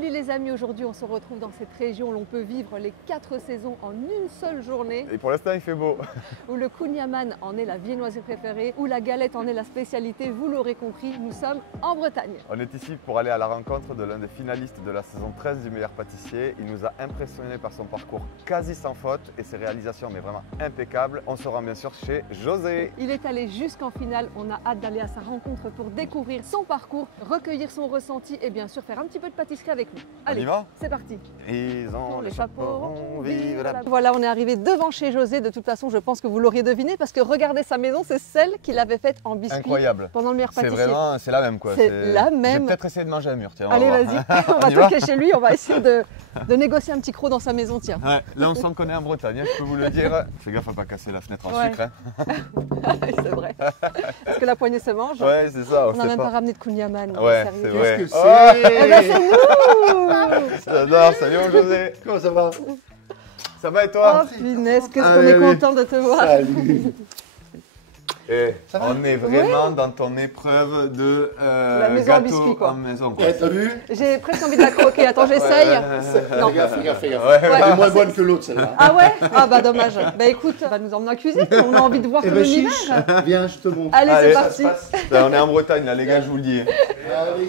Salut les amis, aujourd'hui on se retrouve dans cette région où l'on peut vivre les 4 saisons en une seule journée. Et pour l'instant il fait beau. Où le kouign-amann en est la viennoiserie préférée, où la galette en est la spécialité, vous l'aurez compris, nous sommes en Bretagne. On est ici pour aller à la rencontre de l'un des finalistes de la saison 13 du meilleur pâtissier. Il nous a impressionnés par son parcours quasi sans faute et ses réalisations mais vraiment impeccables. On se rend bien sûr chez José. Il est allé jusqu'en finale, on a hâte d'aller à sa rencontre pour découvrir son parcours, recueillir son ressenti et bien sûr faire un petit peu de pâtisserie avec nous. Allez, y va? C'est parti. Ils ont les chapeaux ronds, vive la... Voilà, on est arrivé devant chez José. De toute façon, je pense que vous l'auriez deviné parce que regardez sa maison, c'est celle qu'il avait faite en biscuit. Incroyable. Pendant le meilleur C'est pâtissier. vraiment, c'est la même quoi. C'est la même. Je vais peut-être essayer de manger un mur, tiens. Allez, vas-y, on va toquer chez lui, on va essayer de négocier un petit croc dans sa maison, tiens. Ouais, là on sent qu'on est en Bretagne, je peux vous le dire. Fais gaffe à pas casser la fenêtre en sucre. Hein. C'est vrai. Est-ce que la poignée se mange? Ouais, c'est ça. On n'a même pas ramené de kouign-amann. Ouais, sérieux. c'est vrai. Qu'est-ce que c'est? Eh ben, c'est nous. J'adore, salut mon José. Comment ça va? Ça va et toi? Oh punaise, qu'est-ce Ah, qu'on oui, est oui. content de te voir. Salut. Et Ça va? on est vraiment dans ton épreuve de La maison gâteau en biscuit, quoi. en maison. Quoi. Eh, t'as vu? J'ai presque envie de la croquer. Attends, j'essaye. Non. Fais gaffe, fais gaffe, fais gaffe. Ouais, Elle ouais. est moins bonne que l'autre celle-là. Ah ouais? Ah bah dommage. Bah écoute, on va nous emmener en cuisine. On a envie de voir Eh ton ben univers. chiche, viens, je te montre. Allez, Allez, c'est ça parti. Là, on est en Bretagne, là, les gars, je vous le dis. Ah oui.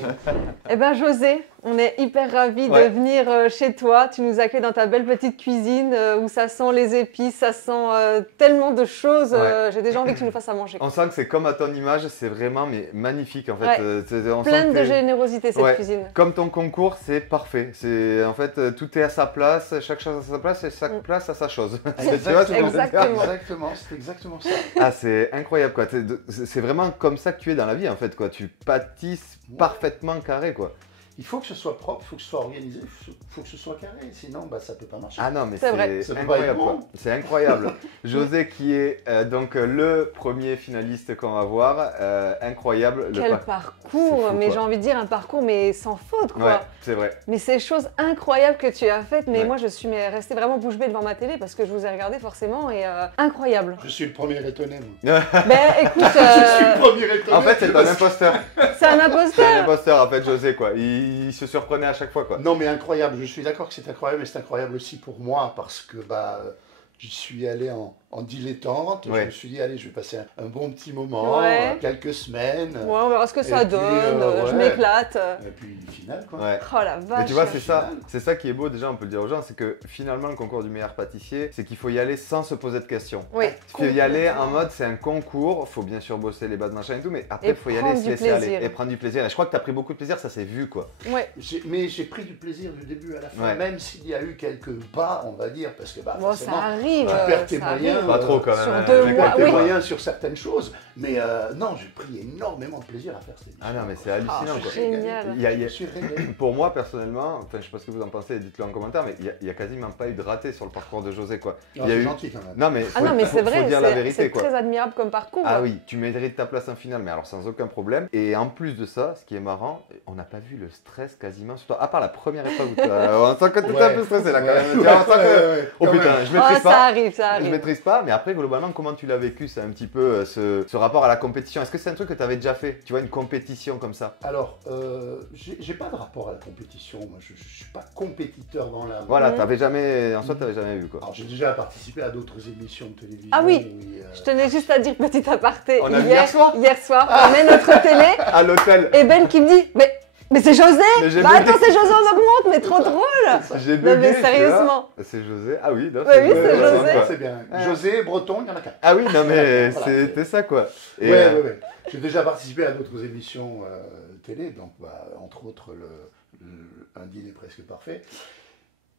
Eh ben José, on est hyper ravis Ouais. de venir chez toi. Tu nous accueilles dans ta belle petite cuisine où ça sent les épices, ça sent tellement de choses. J'ai déjà envie que tu nous fasses à manger. On sent que c'est comme à ton image, c'est vraiment mais magnifique en fait. Ouais. On sent Pleine que de t'es- générosité cette Ouais. cuisine. Comme ton concours, c'est parfait. C'est en fait tout est à sa place, chaque chose à sa place et chaque place à sa chose. Tu vois ce que je veux dire Exactement. Exactement, c'est exactement ça. Ah, c'est incroyable quoi. C'est vraiment comme ça que tu es dans la vie en fait quoi. Tu pâtisses parfaitement carré quoi. Il faut que ce soit propre, il faut que ce soit organisé, il faut que ce soit carré, sinon bah, ça peut pas marcher. Ah non mais C'est vrai. c'est Ça peut pas incroyable être quoi. bon. C'est incroyable. José qui est donc le premier finaliste qu'on va voir. Incroyable. Quel C'est parcours, fou, mais quoi. j'ai envie de dire un parcours mais sans faute quoi. Ouais, c'est vrai. Mais ces choses incroyables que tu as faites, mais Ouais. moi je suis restée vraiment bouche bée devant ma télé parce que je vous ai regardé forcément et incroyable. Je suis le premier étonné. Moi. Ben écoute, Je suis le premier étonné. En fait, c'est un imposteur. c'est un C'est un imposteur. imposteur en fait, José quoi. Il se surprenait à chaque fois quoi. Non mais incroyable, je suis d'accord que c'est incroyable, mais c'est incroyable aussi pour moi parce que bah, j'y suis allé en dilettante, Ouais. je me suis dit allez je vais passer un bon petit moment, Ouais. quelques semaines, Ouais, on verra ce que ça Et puis, donne, je ouais. m'éclate. et puis une finale quoi. Ouais. Oh la vache. Mais tu vois, finale. c'est ça qui est beau déjà, on peut le dire aux gens, c'est que finalement le concours du meilleur pâtissier, c'est qu'il faut y aller sans se poser de questions. Oui. Il faut y aller en mode c'est un concours, faut bien sûr bosser les bases machin et tout, mais après Et il faut y aller prendre et se du laisser plaisir. aller et prendre du plaisir. Et je crois que tu as pris beaucoup de plaisir, ça s'est vu quoi. Ouais. Mais j'ai pris du plaisir du début à la fin, Ouais. même s'il y a eu quelques bas, on va dire, parce que bah, Bon, ça forcément, arrive. tu perds tes ça moyens. arrive. Pas trop quand même. Sur hein, 2 avec mois, la Perdre tes oui. moyens sur certaines choses, mais non, j'ai pris énormément de plaisir à faire cette émission. Ah non, mais c'est hallucinant quoi. Génial. Il y a- Je me suis régalé. Pour moi personnellement, enfin je sais pas ce que vous en pensez, dites-le en commentaire, mais il y a quasiment pas eu de raté sur le parcours de José quoi. Non, Il y a c'est eu... gentil quand même. Non mais, Ah non, mais c'est vrai, faut dire la vérité c'est quoi. très admirable comme parcours. Ah oui, tu mérites ta place en finale, mais alors sans aucun problème. Et en plus de ça, ce qui est marrant, on n'a pas vu le stress quasiment sur toi, à part la première épreuve où on sent que tu étais un peu stressé là quand même. Tu vois, on sent que... Oh quand putain, même. je Oh, maîtrise ça pas. arrive, ça Je arrive. maîtrise pas, mais après globalement, comment tu l'as vécu? C'est un petit peu ce rapport à la compétition. Est-ce que c'est un truc que tu avais déjà fait? Tu vois, une compétition comme ça? Alors, j'ai pas de rapport à la compétition. Moi, je suis pas compétiteur dans l'âme. Voilà, Mhm. t'avais jamais, en soi, t'avais jamais vu quoi. Alors, j'ai déjà participé à d'autres émissions de télévision. Ah oui. où, Je tenais juste à dire, petit aparté, On a vu hier soir hier soir, on met notre télé À l'hôtel. et Ben qui me dit, mais c'est José. Mais j'ai Bah bugué. attends, c'est José, on augmente, mais trop drôle. J'ai Non mais bugué, j'étais là. sérieusement. C'est José. Ah oui, non, Ouais, oui, c'est José, José. quoi. C'est bien. Ah. José, Breton, il y en a qu'un. Ah oui, non mais Voilà, c'était ça quoi. Et, Ouais. J'ai déjà participé à d'autres émissions télé, donc bah, entre autres Un dîner presque parfait.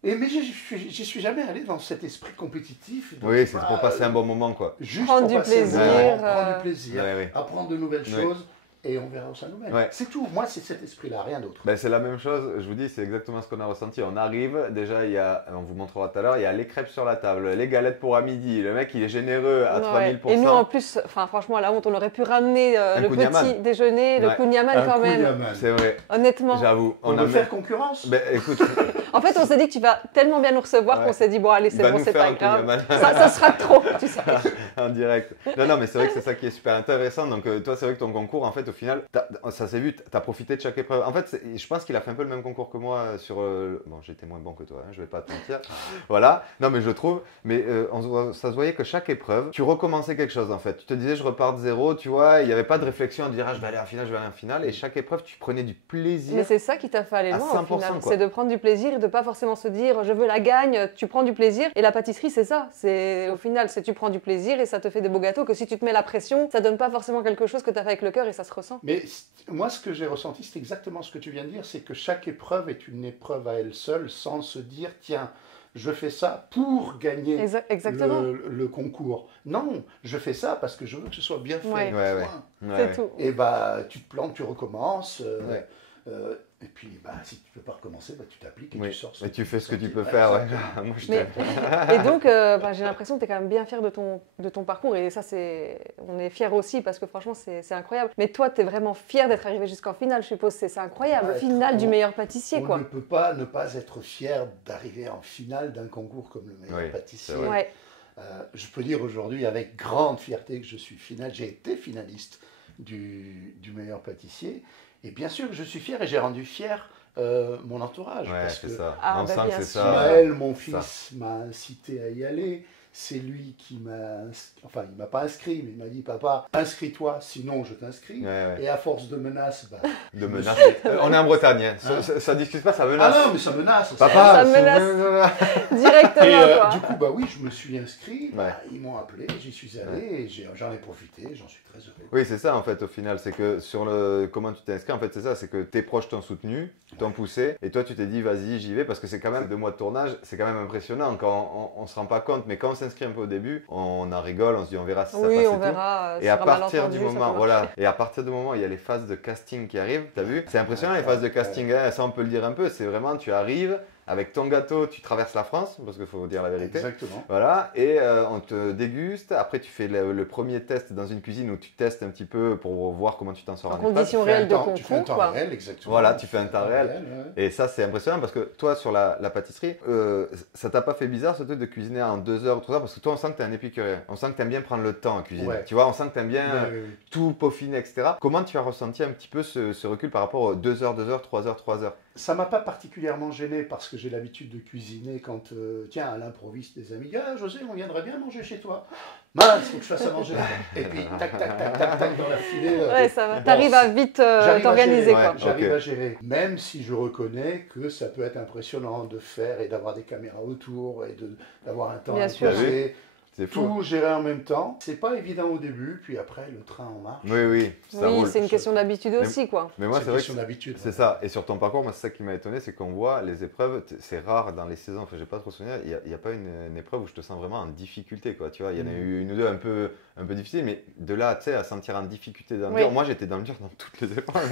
Mais j'y suis jamais allé dans cet esprit compétitif. donc, Oui, c'est bah, pour passer un bon moment quoi. Juste Prendre pour du passer un plaisir, moment, prendre du plaisir, Ouais, ouais. apprendre de nouvelles Ouais. choses, et on verra où ça nous mène. Ouais. C'est tout. Moi, c'est cet esprit-là, rien d'autre. Ben, c'est la même chose, je vous dis, c'est exactement ce qu'on a ressenti. On arrive, déjà, on vous montrera tout à l'heure, il y a les crêpes sur la table, les galettes pour à midi, le mec il est généreux à Ouais. 3000%. Et nous en plus, enfin franchement à la honte, on aurait pu ramener le kouign-amann. petit déjeuner, le Ouais. kouign-amann quand même. kouign-amann. C'est vrai, Honnêtement. j'avoue. On a veut même- faire concurrence. Ben, écoute, En fait, on s'est dit que tu vas tellement bien nous recevoir Ouais. qu'on s'est dit bon allez, c'est va bon, nous c'est faire pas un grave. kouign-amann. Ça sera trop, tu sais. en direct. Non, mais c'est vrai que c'est ça qui est super intéressant. Donc, toi, c'est vrai que ton concours, en fait, au final, ça s'est vu, tu as profité de chaque épreuve. En fait, je pense qu'il a fait un peu le même concours que moi sur... Bon, j'étais moins bon que toi, hein, je vais pas te mentir. Voilà, non mais je trouve, mais ça se voyait que chaque épreuve, tu recommençais quelque chose en fait. Tu te disais, je repars de zéro, tu vois, il n'y avait pas de réflexion à dire, ah, je vais aller en finale, je vais aller en finale. Et chaque épreuve, tu prenais du plaisir. Mais c'est ça qui t'a fait aller loin au 100%, final. C'est de prendre du plaisir et de pas forcément se dire, je veux la gagne, tu prends du plaisir. Et la pâtisserie, c'est ça. Au final, c'est tu prends du plaisir et ça te fait des beaux gâteaux que si tu te mets la pression, ça donne pas forcément quelque chose que tu as fait avec le cœur et ça se ressent. Mais moi, ce que j'ai ressenti, c'est exactement ce que tu viens de dire, c'est que chaque épreuve est une épreuve à elle seule, sans se dire, tiens, je fais ça pour gagner le concours. Non, je fais ça parce que je veux que ce soit bien fait. Ouais. C'est tout. Et bah, tu te plantes, tu recommences. Et puis, bah, si tu ne peux pas recommencer, bah, tu t'appliques et tu sors. Et tu fais ce que tu peux faire. Ouais. Moi, et donc, j'ai l'impression que tu es quand même bien fier de ton parcours. Et ça, on est fiers aussi parce que franchement, c'est incroyable. Mais toi, tu es vraiment fier d'être arrivé jusqu'en finale, je suppose. C'est incroyable. Finale du meilleur pâtissier, quoi. On ne peut pas ne pas être fier d'arriver en finale d'un concours comme le meilleur pâtissier. Je peux dire aujourd'hui avec grande fierté que je suis j'ai été finaliste du meilleur pâtissier. Et bien sûr que je suis fier et j'ai rendu fier mon entourage. Parce que on sent que c'est ça. Ismaël, mon fils, m'a incité à y aller. C'est lui qui m'a... Enfin, il ne m'a pas inscrit, mais il m'a dit, papa, inscris-toi, sinon je t'inscris. Et à force de menaces... Bah, de menaces on est en Bretagne, hein. Ça ne discute pas, ça menace. Ah non, mais ça menace. Papa, ça menace directement. Et du coup, bah oui, je me suis inscrit, ils m'ont appelé, j'y suis allé, et j'en ai profité, j'en suis très heureux. Oui, c'est ça en fait au final, c'est que sur comment tu t'es inscrit, en fait c'est ça, c'est que tes proches t'ont soutenu, t'ont poussé, et toi tu t'es dit vas-y j'y vais, parce que c'est quand même 2 mois de tournage, c'est quand même impressionnant, quand on se rend pas compte, mais quand on s'inscrit un peu au début, on en rigole, on se dit on verra si ça passe et on verra. Et à partir du moment, et à partir du moment où il y a les phases de casting qui arrivent, t'as vu, c'est impressionnant les phases de casting, hein, ça on peut le dire un peu, c'est vraiment tu arrives. Avec ton gâteau, tu traverses la France, parce qu'il faut dire la vérité. Exactement. Voilà, et on te déguste. Après, tu fais le premier test dans une cuisine où tu testes un petit peu pour voir comment tu t'en sors. En conditions réelles de concours. Tu fais un temps réel, exactement. Voilà, tu fais un temps réel. Et ça, c'est impressionnant parce que toi, sur la pâtisserie, ça t'a pas fait bizarre ce truc de cuisiner en 2 heures ou 3 heures? Parce que toi, on sent que tu es un épicurien. On sent que tu aimes bien prendre le temps en cuisine. Tu vois, on sent que tu aimes bien tout peaufiner, etc. Comment tu as ressenti un petit peu ce recul par rapport aux 2 heures, 2 heures, 3 heures, 3 heures? Ça m'a pas particulièrement gêné parce que j'ai l'habitude de cuisiner quand, tiens, à l'improviste des amis, ah José, on viendrait bien manger chez toi. Mince, il faut que je fasse à manger. Et puis, tac, tac, tac, tac, tac, dans la filée. Ouais, ça va. T'arrives à vite t'organiser, quoi. J'arrive à gérer. Même si je reconnais que ça peut être impressionnant de faire et d'avoir des caméras autour et d'avoir un temps imposé. C'est fou. Tout gérer en même temps. C'est pas évident au début, puis après, le train en marche. Oui, ça roule. C'est une question d'habitude aussi, quoi. Mais moi, c'est vrai que c'est ça. Et sur ton parcours, moi, c'est ça qui m'a étonné, c'est qu'on voit les épreuves, c'est rare dans les saisons, enfin, j'ai pas trop souvenir, il n'y a pas une épreuve où je te sens vraiment en difficulté, quoi. Tu vois, il y en a eu une ou deux un peu difficiles, mais de là, tu sais, à sentir en difficulté dans le dur, moi, j'étais dans le dur dans toutes les épreuves.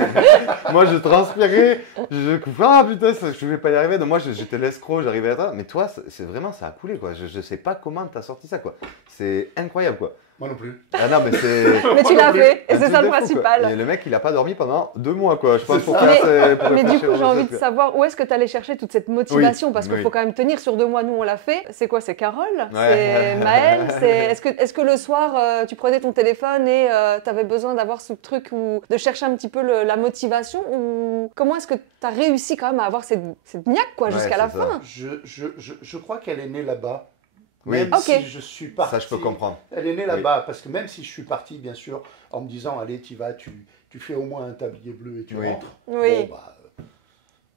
Moi, je transpirais, ah putain, je vais pas y arriver. Donc, moi, j'étais l'escroc, j'arrivais à ça. Mais toi, c'est vraiment, ça a coulé, quoi. Je sais pas comment t'as sorti ça, quoi. C'est incroyable, quoi. Moi non plus. Ah non, mais c'est... mais tu l'as fait, et c'est ça le principal. Et le mec, il a pas dormi pendant 2 mois, quoi. Je pense mais du coup, j'ai envie de savoir où est-ce que tu allais chercher toute cette motivation, parce qu'il faut quand même tenir sur 2 mois. Nous, on l'a fait. C'est quoi? C'est Carole? C'est Maëlle? Est-ce que le soir, tu prenais ton téléphone et tu avais besoin d'avoir ce truc ou de chercher un petit peu la motivation? Ou comment est-ce que tu as réussi quand même à avoir cette niaque, quoi, jusqu'à la fin? Je crois qu'elle est née là-bas. Même si je suis parti, ça je peux comprendre. Elle est née là-bas, parce que même si je suis parti, bien sûr, en me disant, allez, tu vas, tu fais au moins un tablier bleu et tu rentres. Bon, bah,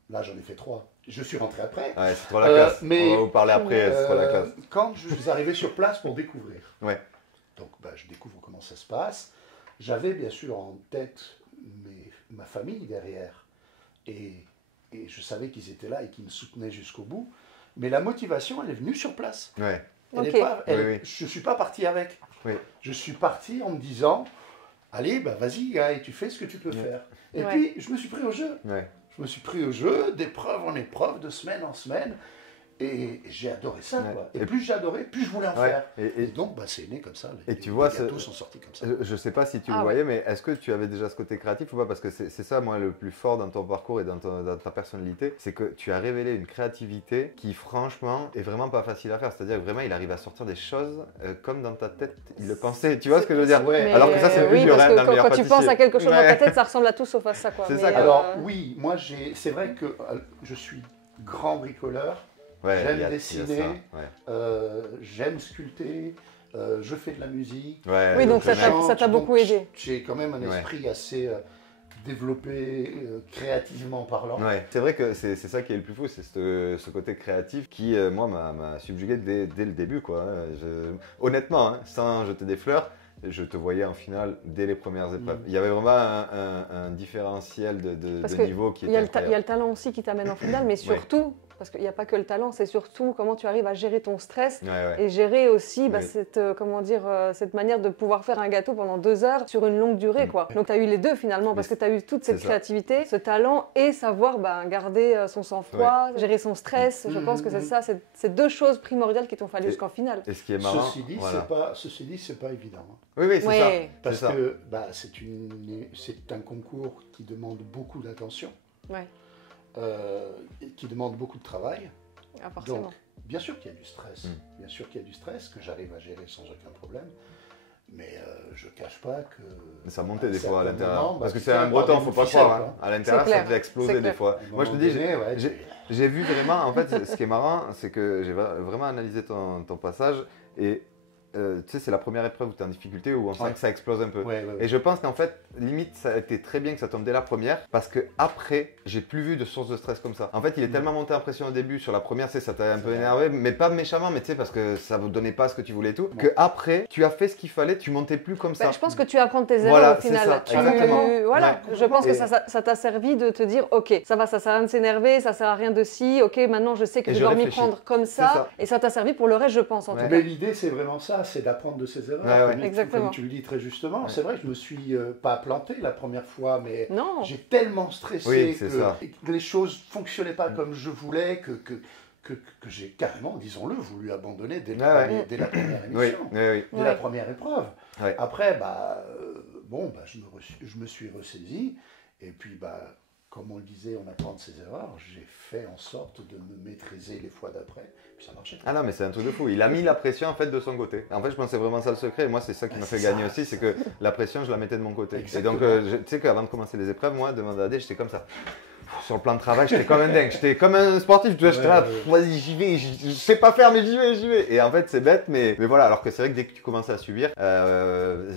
là, j'en ai fait 3. Je suis rentré après. Ouais, c'est trop la classe. Mais, on va vous parler après, c'est trop la classe. Quand je suis arrivé sur place pour découvrir, donc bah, je découvre comment ça se passe, j'avais bien sûr en tête ma famille derrière. Et je savais qu'ils étaient là et qu'ils me soutenaient jusqu'au bout. Mais la motivation, elle est venue sur place. Je ne suis pas parti avec. Je suis parti en me disant, allez, bah, vas-y, gars, tu fais ce que tu peux faire. Et puis, je me suis pris au jeu. Je me suis pris au jeu, d'épreuve en épreuve, de semaine en semaine. Et j'ai adoré ça. Quoi. Et plus j'ai adoré, plus je voulais en faire. Et donc, bah, c'est né comme ça. Et tu vois, les gâteaux sont sortis comme ça. Je ne sais pas si tu le voyais, mais est-ce que tu avais déjà ce côté créatif ou pas? Parce que c'est ça, moi, le plus fort dans ton parcours et dans ta personnalité, c'est que tu as révélé une créativité qui, franchement, est vraiment pas facile à faire. C'est-à-dire que vraiment, il arrive à sortir des choses comme dans ta tête, il le pensait. Tu vois ce que je veux dire? Alors que ça, c'est plus dur. Quand tu penses à quelque chose dans ta tête, ça ressemble à tout sauf à ça. C'est ça. Alors, oui, moi, c'est vrai que je suis grand bricoleur. J'aime dessiner, j'aime sculpter, je fais de la musique. Oui, donc ça t'a beaucoup aidé. J'ai quand même un esprit assez développé créativement parlant. C'est vrai que c'est ça qui est le plus fou, c'est ce côté créatif qui, moi, m'a subjugué dès le début. Quoi. Honnêtement, hein, sans jeter des fleurs, je te voyais en finale dès les premières épreuves. Il y avait vraiment un différentiel de niveau qui était incroyable. Il y a le talent aussi qui t'amène en finale, mais surtout, parce qu'il n'y a pas que le talent, c'est surtout comment tu arrives à gérer ton stress et gérer aussi cette manière de pouvoir faire un gâteau pendant 2 heures sur une longue durée. Quoi. Donc tu as eu les deux finalement, parce que tu as eu toute cette créativité, ce talent et savoir garder son sang-froid, gérer son stress. Je pense que c'est ça, c'est 2 choses primordiales qui t'ont fallu jusqu'en finale. Et ce qui est marrant, ceci dit, c'est pas évident. Hein. Oui, c'est ça. Parce que c'est un concours qui demande beaucoup d'attention. Qui demande beaucoup de travail. Donc, bien sûr qu'il y a du stress. Bien sûr qu'il y a du stress que j'arrive à gérer sans aucun problème. Mais je ne cache pas que... Ça montait des fois à l'intérieur. Parce que c'est un breton, il ne faut pas croire. Hein. À l'intérieur, ça devait exploser des fois. Moi, je te dis, j'ai vu vraiment... En fait, ce qui est marrant, c'est que j'ai vraiment analysé ton passage. Et tu sais, c'est la première épreuve où tu es en difficulté, où on sent que ça explose un peu. Et je pense qu'en fait, limite, ça a été très bien que ça tombe dès la première, parce que après, j'ai plus vu de source de stress comme ça. En fait, il est tellement monté en pression au début, sur la première, ça t'a un peu énervé, mais pas méchamment, mais tu sais, parce que ça ne donnait pas ce que tu voulais et tout, que après, tu as fait ce qu'il fallait, tu montais plus comme ça. Je pense que tu apprends de tes erreurs au final. Exactement. Je pense que ça t'a servi de te dire, ok, ça va, ça sert à rien de s'énerver, ça sert à rien de si, ok, maintenant je sais que je dois m'y prendre comme ça, et ça t'a servi pour le reste, je pense en tout cas. Mais l'idée, c'est vraiment ça. C'est d'apprendre de ses erreurs, comme tu le dis très justement. C'est vrai que je me suis pas planté la première fois, mais j'ai tellement stressé que les choses fonctionnaient pas comme je voulais que j'ai carrément, disons-le, voulu abandonner dès la première émission, dès la première épreuve. Après, je me suis ressaisi et puis comme on le disait, on apprend de ses erreurs. J'ai fait en sorte de me maîtriser les fois d'après, puis ça marchait. Ah non, mais c'est un truc de fou. Il a mis la pression en fait de son côté. En fait, je pense que c'est vraiment ça le secret. Et moi, c'est ça qui m'a fait gagner aussi, c'est que la pression, je la mettais de mon côté. Exactement. Et donc, tu sais qu'avant de commencer les épreuves, moi, demande à Adé, j'étais comme ça. Sur le plan de travail, j'étais comme un dingue. J'étais comme un sportif. J'étais là, vas-y, j'y vais. Je sais pas faire, mais j'y vais. Et en fait, c'est bête, mais voilà. Alors que c'est vrai que dès que tu commençais à subir,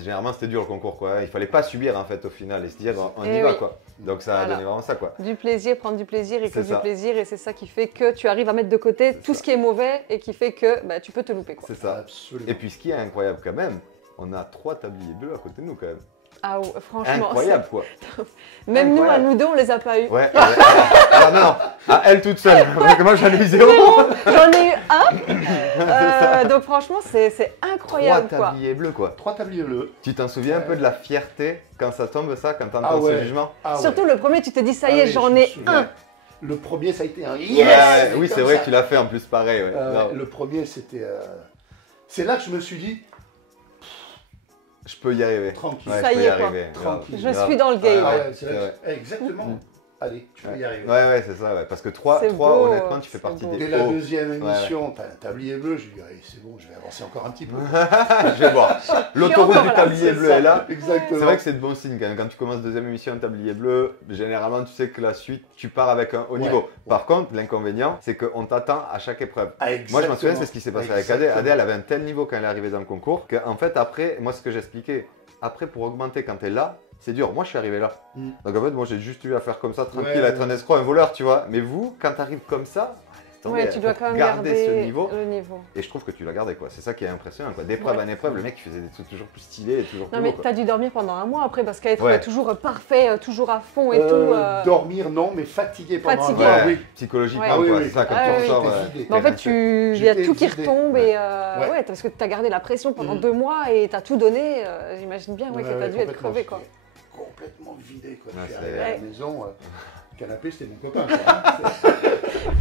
généralement, c'était dur le concours, quoi. Il fallait pas subir en fait au final et se dire, on y va, quoi. Donc ça a donné vraiment ça, quoi. Du plaisir, prendre du plaisir et que du plaisir, et c'est ça qui fait que tu arrives à mettre de côté tout ce qui est mauvais et qui fait que tu peux te louper, quoi. C'est ça. Absolument. Et puis ce qui est incroyable quand même, on a 3 tabliers bleus à côté de nous quand même. Ah franchement, incroyable quoi. Même nous à nous deux on les a pas eu. Ah non, à elle toute seule. Parce que moi j'en ai eu 0. J'en ai eu 1. Donc franchement c'est incroyable. 3 tabliers bleus quoi. 3 tabliers bleus. Tu t'en souviens un peu de la fierté quand ça tombe ça, quand t'entends ce jugement? Surtout le premier, tu te dis ça y est, j'en ai un. Le premier ça a été un yes. Oui c'est vrai que tu l'as fait en plus pareil. Le premier c'était. C'est là que je me suis dit. Je peux y arriver. Tranquille. Ça y est, quoi. Tranquille. Je suis dans le game. Exactement. Allez, tu peux y arriver. Ouais, c'est ça. Parce que 3 honnêtement, tu fais partie des. Dès la deuxième émission, t'as un tablier bleu. J'ai dit, c'est bon, je vais avancer encore un petit peu. Je vais voir. L'autoroute du tablier bleu est là. Exactement. C'est vrai que c'est de bon signe quand même. Quand tu commences deuxième émission, un tablier bleu, généralement, tu sais que la suite, tu pars avec un haut niveau. Par contre, l'inconvénient, c'est qu'on t'attend à chaque épreuve. Moi, je m'en souviens, c'est ce qui s'est passé avec Adé. Adé, elle avait un tel niveau quand elle est arrivée dans le concours qu'en fait, après, moi, ce que j'expliquais, après, pour augmenter quand tu es là, c'est dur. Moi, je suis arrivé là. Donc, en fait, moi, j'ai juste eu à faire comme ça, tranquille, à être un escroc, un voleur, tu vois. Mais vous, quand tu arrives comme ça, tu dois quand même garder le niveau. Et je trouve que tu l'as gardé, quoi. C'est ça qui est impressionnant, quoi. D'épreuve en épreuve, le mec, il faisait des trucs toujours plus stylés et toujours plus Non, mais tu as dû dormir pendant un mois après, parce qu'être toujours parfait, toujours à fond et tout. Dormir, non, mais fatigué pendant un mois, oui. Psychologiquement, c'est ça, quand tu ressors. En fait, il y a tout qui retombe et parce que tu as gardé la pression pendant 2 mois et tu as tout donné. J'imagine bien que tu as dû être crevé, quoi. Complètement vidé, quoi. Je suis arrivé à la maison. Le canapé, c'était mon copain.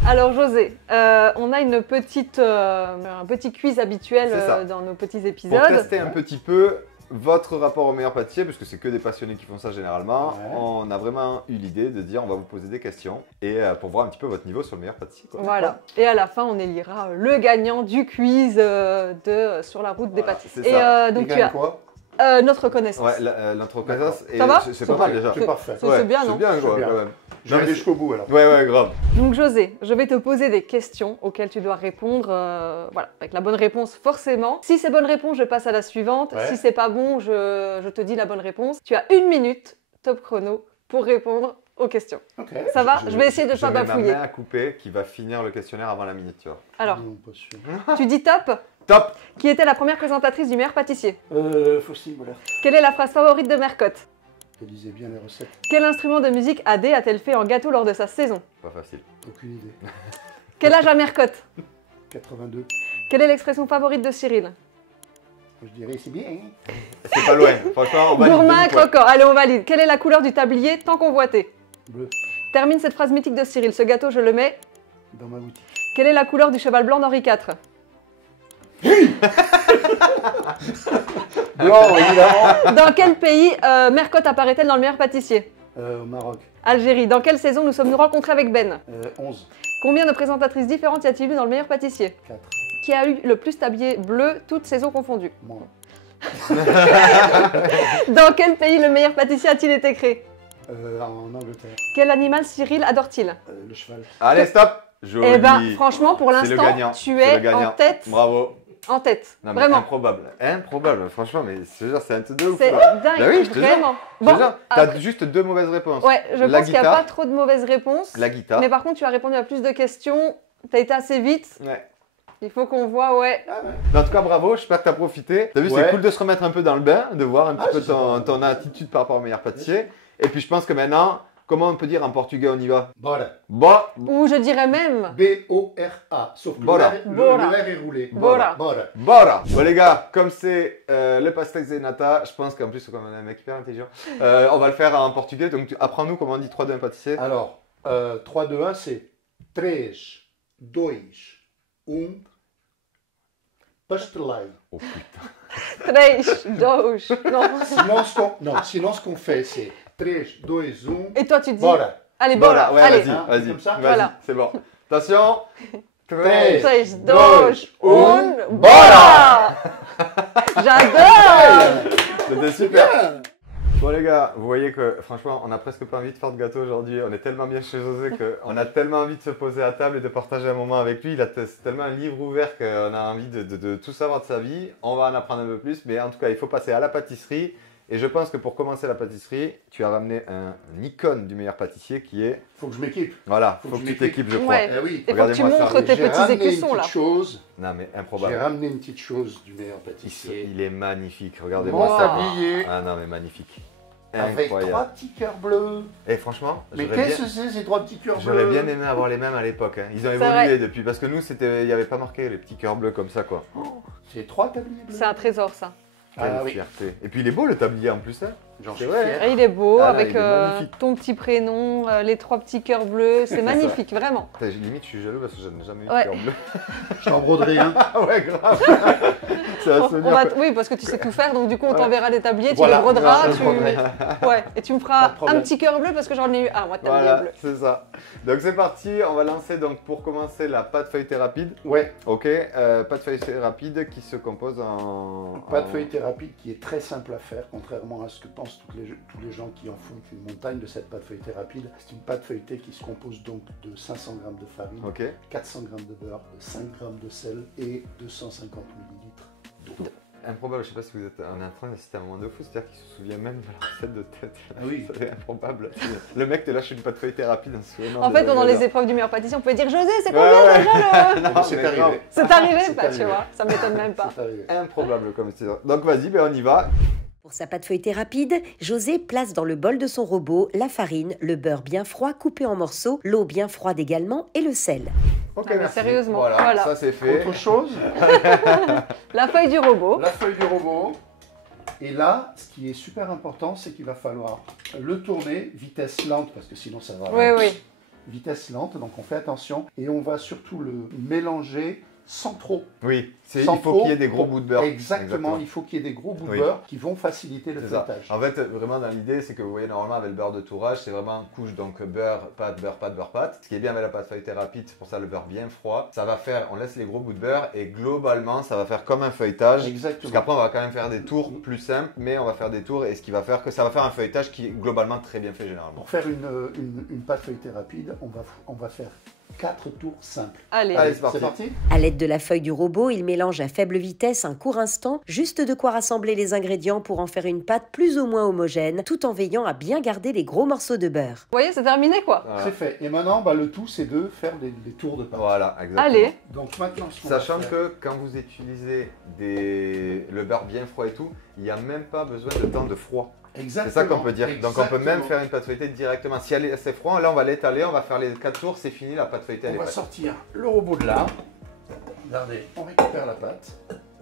Alors José, on a un petit quiz habituel dans nos petits épisodes. Pour tester un petit peu votre rapport au meilleur pâtissier, parce que c'est que des passionnés qui font ça généralement, on a vraiment eu l'idée de dire on va vous poser des questions et pour voir un petit peu votre niveau sur le meilleur pâtissier. Quoi. Voilà. Et à la fin, on élira le gagnant du quiz Sur la route des pâtissiers. Et donc tu as quoi notre reconnaissance. Ouais, notre reconnaissance. Ça va? C'est pas mal déjà. C'est parfait. C'est bien, non? C'est bien, quoi. Je vais aller jusqu'au bout alors. Ouais, grave. Donc José, je vais te poser des questions auxquelles tu dois répondre voilà, avec la bonne réponse forcément. Si c'est bonne réponse, je passe à la suivante. Ouais. Si c'est pas bon, je te dis la bonne réponse. Tu as 1 minute, top chrono, pour répondre aux questions. Okay. Ça va? Je vais essayer de ne pas bafouiller. Je mets ma main à couper qui va finir le questionnaire avant la minute, tu vois. Alors, Non, pas sûr. tu dis top? Top. Qui était la première présentatrice du meilleur pâtissier? Faustine Bollard. Quelle est la phrase favorite de Mercotte? Elle disait bien les recettes. Quel instrument de musique AD a-t-elle fait en gâteau lors de sa saison? Pas facile. Aucune idée. Quel âge a Mercotte? 82. Quelle est l'expression favorite de Cyril? Je dirais c'est bien. C'est pas loin. Franchement, on valide. Gourmand, croquant. Allez, on valide. Quelle est la couleur du tablier tant convoité? Bleu. Termine cette phrase mythique de Cyril. Ce gâteau, je le mets. Dans ma boutique. Quelle est la couleur du cheval blanc d'Henri IV? Blanc, évidemment. Dans quel pays Mercotte apparaît-elle dans le meilleur pâtissier? Au Maroc. Algérie. Dans quelle saison nous sommes-nous rencontrés avec Ben? 11. Combien de présentatrices différentes y a-t-il eu dans le meilleur pâtissier? 4. Qui a eu le plus tablier bleu, toutes saisons confondues? Moi. Dans quel pays le meilleur pâtissier a-t-il été créé? En Angleterre. Quel animal Cyril adore-t-il? Le cheval. Allez, stop. Joli. Eh ben, franchement, pour C'est le l'instant, gagnant. tu C'est es le gagnant. en tête. Bravo. En tête. Non, mais Vraiment. improbable, franchement, mais c'est un truc de ouf. C'est là. dingue, Bah oui, je te jure. vraiment. Je te jure, t'as après- juste 2 mauvaises réponses. Ouais, je La pense qu'il n'y a guitare. pas trop de mauvaises réponses. La guitare. Mais par contre, tu as répondu à plus de questions. Tu as été assez vite. Ouais. Il faut qu'on voit, ouais. En tout cas, bravo, j'espère que tu as profité. T'as vu, Ouais. c'est cool de se remettre un peu dans le bain, de voir un petit peu c'est ça. ton attitude par rapport au meilleur pâtissier. Et puis, je pense que maintenant, comment on peut dire en portugais on y va? Bora. Bon. Ou je dirais même. B-O-R-A. Sauf que Bora. le Bora. R est roulé. Bora. Bora. Bora. Bon les gars, comme c'est le pastel de nata, je pense qu'en plus c'est comme un mec hyper intelligent, on va le faire en portugais. Donc apprends-nous comment on dit 3, 2, 1 pâtissier. Alors, 3, 2, 1, c'est 3, 2, 1, pastelai. Oh putain. 3, 2, non. Sinon, ce qu'on fait, c'est 3, 2, 1, Et toi, tu dis. bora. Allez, Bora. Ouais, Allez. vas-y, Comme ça vas-y, Voilà. c'est bon. Attention. 3, 3, 2, 2, 1, un, Bora. J'adore. C'était super. Bon les gars, vous voyez que franchement on a presque pas envie de faire de gâteau aujourd'hui, on est tellement bien chez José qu'on a tellement envie de se poser à table et de partager un moment avec lui, c'est tellement un livre ouvert qu'on a envie de tout savoir de sa vie, on va en apprendre un peu plus, mais en tout cas il faut passer à la pâtisserie et je pense que pour commencer la pâtisserie, tu as ramené un icône du meilleur pâtissier qui est, Faut que je m'équipe. voilà, Faut faut que que je tu t'équipes je crois. Ouais. Eh oui. Il faut que tu Regardez-moi ça. montres tes J'ai petits ramené écussons une là. petite chose. Non mais J'ai improbable, ramené une petite chose du meilleur pâtissier. il est magnifique, Mon regardez-moi Wow. ça. tablier Ah non mais magnifique, avec 3 incroyable. petits cœurs bleus. Et franchement, Mais j'aurais qu'est-ce bien- que c'est ces 3 petits cœurs bleus? J'aurais bien aimé avoir les mêmes à l'époque. Hein. Ils ont C'est évolué vrai. depuis parce que nous, il n'y avait pas marqué les petits cœurs bleus comme ça quoi. C'est 3 tabliers bleus. C'est un trésor, ça. Quelle Ah oui. fierté. Et puis il est beau le tablier en plus. Hein. J'en C'est suis vrai. fier. Et il est beau, Ah là, avec il est magnifique. ton petit prénom, les 3 petits cœurs bleus. C'est magnifique, vraiment. Putain, limite, je suis jaloux parce que je n'ai jamais eu de Ouais. cœur bleu. Je t'en broderai un. Ah ouais, grave. C'est un souvenir. Oui, parce que tu sais tout faire, donc du coup, on Ouais. t'enverra des tabliers, tu Voilà. les broderas. Voilà, je broderai. Ouais, et tu me Pas feras de problème. un petit cœur bleu parce que j'en ai eu un, moi, de tablier Voilà, bleu. c'est ça. Donc c'est parti, on va lancer donc pour commencer la pâte feuilletée rapide. Ouais, Ok, pâte feuilletée rapide qui se compose en... pâte feuilletée rapide qui est très simple à faire, contrairement à ce que pensent tous les gens qui en font une montagne de cette pâte feuilletée rapide. C'est une pâte feuilletée qui se compose donc de 500 g de farine, Ok. 400 g de beurre, de 5 g de sel et 250 ml d'eau. Improbable, je sais pas si vous êtes on est en train d'assister à un moment de fou, c'est-à-dire qu'il se souvient même de la recette de tête. Ah oui. C'est improbable. Le mec te lâche une pâte feuilletée rapide en se souvenant En de fait, la pendant les galère. épreuves du meilleur pâtissier, on pouvait dire José, c'est Ouais, combien ouais. déjà le. Non, Mais c'est mais arrivé. grave. C'est arrivé, C'est bah, tu arrivé. vois, ça m'étonne même pas. C'est arrivé. Improbable comme c'est. Donc vas-y, ben on y va. Pour sa pâte feuilletée rapide, José place dans le bol de son robot la farine, le beurre bien froid coupé en morceaux, l'eau bien froide également et le sel. Ok, Ah, mais merci. sérieusement, Voilà, voilà. ça c'est fait. Autre chose, La feuille du robot. la feuille du robot. Et là, ce qui est super important, c'est qu'il va falloir le tourner vitesse lente parce que sinon ça va. Oui, oui. vitesse lente, donc on fait attention. Et on va surtout le mélanger sans trop. Oui, il faut qu'il y ait des gros bouts de beurre. Exactement, il faut qu'il y ait des gros bouts de beurre qui vont faciliter le feuilletage. En fait, vraiment dans l'idée, c'est que vous voyez normalement avec le beurre de tourage, c'est vraiment couche donc beurre, pâte, beurre, pâte, beurre, pâte. Ce qui est bien avec la pâte feuilletée rapide, c'est pour ça le beurre bien froid. Ça va faire, on laisse les gros bouts de beurre et globalement, ça va faire comme un feuilletage. Exactement. Parce qu'après, on va quand même faire des tours plus simples, mais on va faire des tours et ce qui va faire que ça va faire un feuilletage qui est globalement très bien fait généralement. Pour faire une pâte feuilletée rapide, on va faire 4 tours simples. Allez c'est parti. À l'aide de la feuille du robot, il mélange à faible vitesse un court instant, juste de quoi rassembler les ingrédients pour en faire une pâte plus ou moins homogène, tout en veillant à bien garder les gros morceaux de beurre. Vous voyez, c'est terminé quoi. Voilà. C'est fait. Et maintenant, le tout, c'est de faire des tours de pâte. Voilà, exactement. Allez. Donc maintenant, Sachant que quand vous utilisez le beurre bien froid et tout, il n'y a même pas besoin de temps de froid. Exactement. C'est ça qu'on peut dire. Donc on peut même Exactement. faire une pâte feuilletée directement. Si elle est assez froide, là on va l'étaler, on va faire les 4 tours, c'est fini, la pâte feuilletée elle est On va prête. sortir le robot de là. Regardez, on récupère la pâte.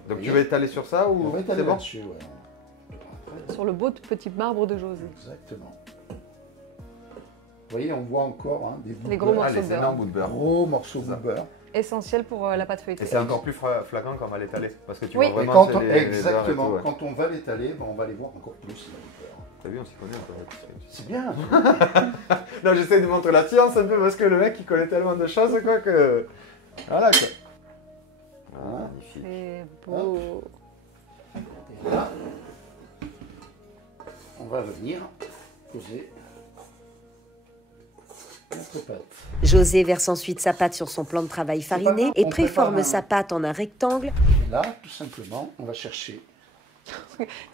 Donc tu veux étaler sur ça On ou va étaler c'est bon? là-dessus, ouais. Sur le beau petit marbre de José. Exactement. Vous voyez, on voit encore des bouts Les de gros beurre. morceaux de les beurre. énormes bouts de beurre. Gros morceaux de Ça. beurre. Essentiel pour la pâte Et feuilletée. c'est encore plus flagrant quand on va l'étaler. Parce que tu Oui. vois Et vraiment quand c'est on, les exactement, beurres et tout, ouais. quand on va l'étaler, on va les voir encore plus. Là, les beurres. T'as vu, on s'y connaît un peu. C'est bien. Non, j'essaie de montrer la science un peu parce que le mec il connaît tellement de choses quoi que. Voilà quoi. Ah, magnifique. C'est beau. Et là, on va venir poser notre pâte. José verse ensuite sa pâte sur son plan de travail fariné et On préforme prépare sa pâte en un rectangle. Et là, tout simplement, on va chercher.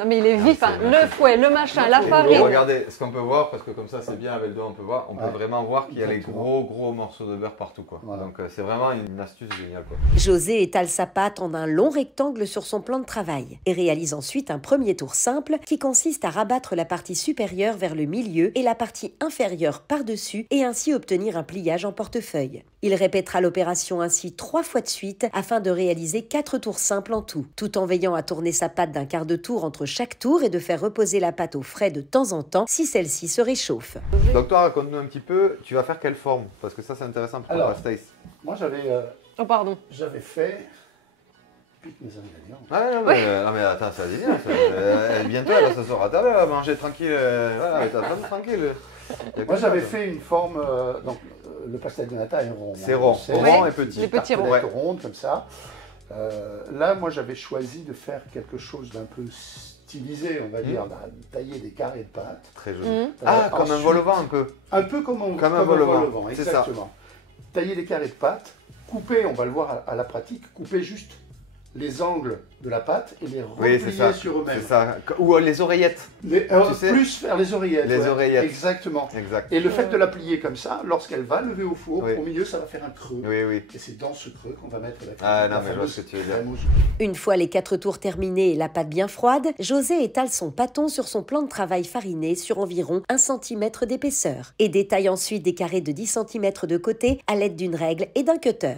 Non mais il est vif, hein. Le fouet, le machin, la Et farine. regardez, ce qu'on peut voir, parce que comme ça c'est bien avec le doigt, on peut voir, on peut Ouais. vraiment voir qu'il y a les Exactement. gros morceaux de beurre partout quoi. Voilà. Donc c'est vraiment une astuce géniale quoi. José étale sa pâte en un long rectangle sur son plan de travail et réalise ensuite un premier tour simple qui consiste à rabattre la partie supérieure vers le milieu et la partie inférieure par-dessus et ainsi obtenir un pliage en portefeuille. Il répétera l'opération ainsi 3 fois de suite afin de réaliser 4 tours simples en tout en veillant à tourner sa pâte d'un quart de tour entre chaque tour et de faire reposer la pâte au frais de temps en temps si celle-ci se réchauffe. Donc toi raconte-nous un petit peu, tu vas faire quelle forme? Parce que ça c'est intéressant pour Alors. la Stace. Moi, Oh pardon. j'avais fait. Pique mes ingrédients. Ah non mais attends, ça dit bien. Bientôt elle va s'asseoir à table, elle va manger tranquille. Voilà, avec ta femme tranquille. Y a que Moi, ça, j'avais quoi. fait une forme. Donc, le pastel de nata est rond. C'est rond, rond et petit. Les petits ronds. Tartelettes rondes comme ça. Là, moi, j'avais choisi de faire quelque chose d'un peu stylisé, on va dire, tailler des carrés de pâte. Très joli. Mhm. Ah, comme un ensuite- vol au vent un peu. Un peu comme un vol au vent, c'est ça. exactement. Tailler des carrés de pâte, couper, on va le voir à la pratique, couper juste les angles de la pâte et les Oui, c'est replier ça. sur eux-mêmes. C'est ça. Ou les oreillettes. Tu sais, plus faire les oreillettes. les oreillettes. Exactement. Exact. Et le fait de la plier comme ça, lorsqu'elle va lever au four, Oui. au milieu, ça va faire un creux. Oui, oui. Et c'est dans ce creux qu'on va mettre la Ah, non, la mais je vois ce que tu veux dire. fameuse- Une fois les 4 tours terminés et la pâte bien froide, José étale son pâton sur son plan de travail fariné sur environ 1 cm d'épaisseur et détaille ensuite des carrés de 10 cm de côté à l'aide d'une règle et d'un cutter.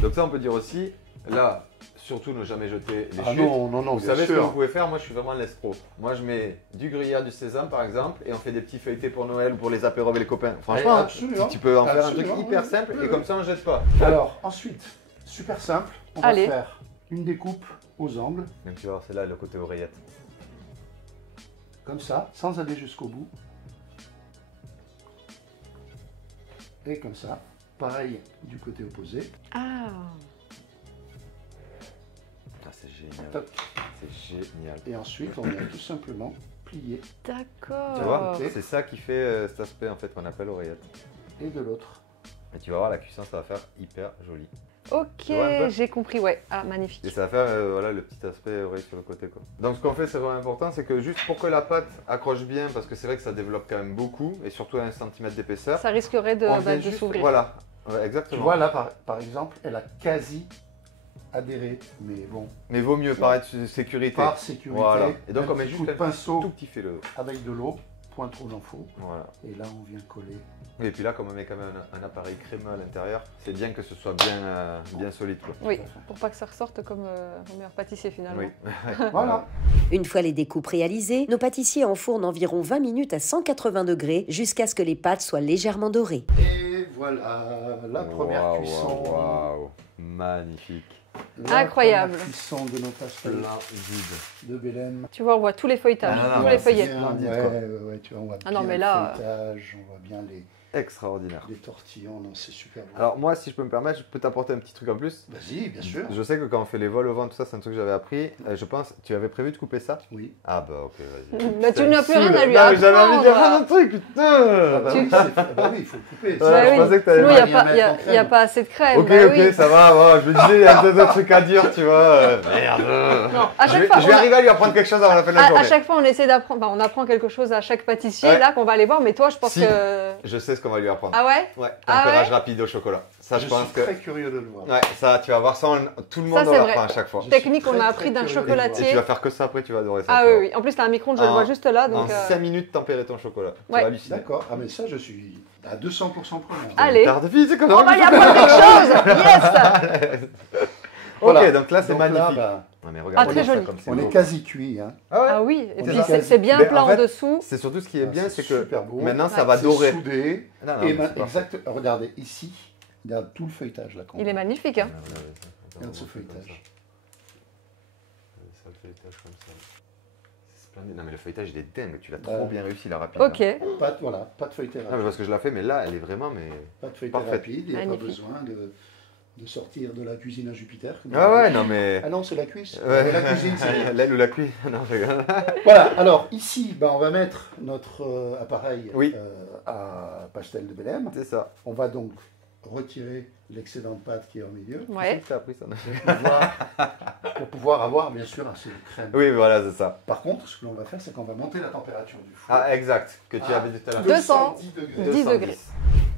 Donc ça on peut dire aussi, là, surtout ne jamais jeter les Ah chutes. non, Vous bien savez ce que sûr. vous pouvez faire? Moi je suis vraiment l'escroc. Moi je mets du gruyère, du sésame par exemple, et on fait des petits feuilletés pour Noël ou pour les apéros avec les copains. Franchement, absolument. tu peux en faire un truc Absolument, hyper oui. simple Oui, et oui. comme ça on jette pas. Alors, ensuite, super simple, on Allez. va faire une découpe aux angles, Donc tu vas voir, c'est là le côté oreillette. comme ça, sans aller jusqu'au bout. Et comme ça, pareil du côté opposé. Ah. Ah, c'est génial. Top. C'est génial. Et ensuite, on vient tout simplement plier. D'accord. Tu vois, Ok. c'est ça qui fait cet aspect en fait qu'on appelle oreillette. Et de l'autre. Et tu vas voir, la cuisson ça va faire hyper joli. Ok, Tu vois un peu j'ai compris, ouais. Ah, magnifique. Et ça va faire voilà, le petit aspect oreille sur le côté quoi. Donc ce qu'on fait c'est vraiment important, c'est que juste pour que la pâte accroche bien, parce que c'est vrai que ça développe quand même beaucoup, et surtout à 1 cm d'épaisseur. Ça risquerait On vient de juste- s'ouvrir. Voilà, ouais, Tu exactement. vois là, par exemple, elle a quasi adhéré, mais bon, Mais vaut mieux par sécurité. par sécurité. Voilà. Et donc un on met petit juste coup de un pinceau tout petit filet. avec de l'eau, point trop d'en faut. Voilà. Et là, on vient coller. Et puis là, comme on met quand même un appareil crémeux à l'intérieur, c'est bien que ce soit bien solide quoi. Oui, pour pas que ça ressorte comme au meilleur pâtissier finalement. Oui. Voilà. Une fois les découpes réalisées, nos pâtissiers enfournent environ 20 minutes à 180 degrés jusqu'à ce que les pâtes soient légèrement dorées. Et voilà la première cuisson. Waouh, magnifique. Incroyable. La cuisson de nos pastels de Belém. Tu vois, on voit tous les feuilletages, tous les feuillets. Ouais, tu vois, on voit bien mais le là... feuilletage, on voit bien Extraordinaire. les tortillons, non, c'est super beau. Alors moi, si je peux me permettre, je peux t'apporter un petit truc en plus. Vas-y, bien sûr. Je sais que quand on fait les vols au vent, tout ça, c'est un truc que j'avais appris. Je pense, tu avais prévu de couper ça? Oui. Ah bah ok, vas-y. Mais tu n'as plus rien à lui Non, mais j'avais envie de dire apprendre. un truc, putain. Bah oui, il faut le couper. Ouais, Bah je pensais que t'allais Sinon, il pas rien n'y a pas assez de crème. Ok, bah ok, oui. ça va, bon, je me disais, il y a peut-être un truc à dire, tu vois. Merde. Non, à chaque fois, Je vais arriver à lui apprendre quelque chose avant la fin de la journée. à chaque fois, on essaie d'apprendre. On apprend quelque chose à chaque pâtissier, Ouais. là, qu'on va aller voir. Mais toi, je pense Si. que... Je sais ce qu'on va lui apprendre. Ah ouais? Ouais, Ah tempérage ouais rapide au chocolat. Ça, je pense suis que. très curieux de le voir. Ouais, ça, tu vas voir ça, tout le Ça, monde c'est l'apprend vrai. à chaque fois. Technique, suis on a très, appris d'un très curieux de chocolatier. Et tu vas faire que ça après, tu vas adorer ça. Ah tu oui, vois. oui. En plus, t'as un micro-ondes, je le En- vois juste là. En Donc, 5 minutes, tempérer ton chocolat. Tu Ouais. vas halluciner. D'accord, ah mais ça, je suis à 200% preneur. Allez. Tard de physique, on on va y apprendre quelque chose. Yes. Ok, Voilà. donc là, c'est Donc là, magnifique. bah, Non, mais regarde, Ah, très ça joli. comme c'est on beau. est quasi cuit. Hein. Ah ouais. Ah oui, et On puis est c'est bien Mais plat en en fait, dessous. C'est surtout ce qui est bien, c'est que super beau. maintenant, ça Ouais. va C'est dorer. soudé. Non, non, Et mais c'est parfait. exact, regardez ici, regarde tout le feuilletage là. Il est magnifique. Hein. Regarde ce feuilletage. Ça, le feuilletage comme ça. C'est splendide. Non, mais le feuilletage, il est dingue. Tu l'as trop Ouais. bien réussi, la rapide. Ok. Pas, voilà, pas de feuilleté Non, mais rapide. parce que je la fais, mais là, elle est vraiment. Mais... Pas de feuilleté Parfait. rapide, il n'y a pas Magnifique. besoin de sortir de la cuisine à Jupiter. comme Ah on ouais, dit. non, mais. Ah non, c'est la cuisse. Ouais. La cuisine, c'est... L'aile ou la cuisse. Non, je rigole. Voilà, alors ici, on va mettre notre appareil Oui. à pastel de Belém. C'est ça. On va donc retirer l'excédent de pâte qui est au milieu Ouais. T'as appris ça. pour pouvoir avoir bien sûr assez de crème. Oui, voilà, c'est ça. Par contre, ce que l'on va faire, c'est qu'on va monter la température du four. Ah, exact. Que tu Ah. avais dit tout à l'heure. 210 degrés. 10 degrés.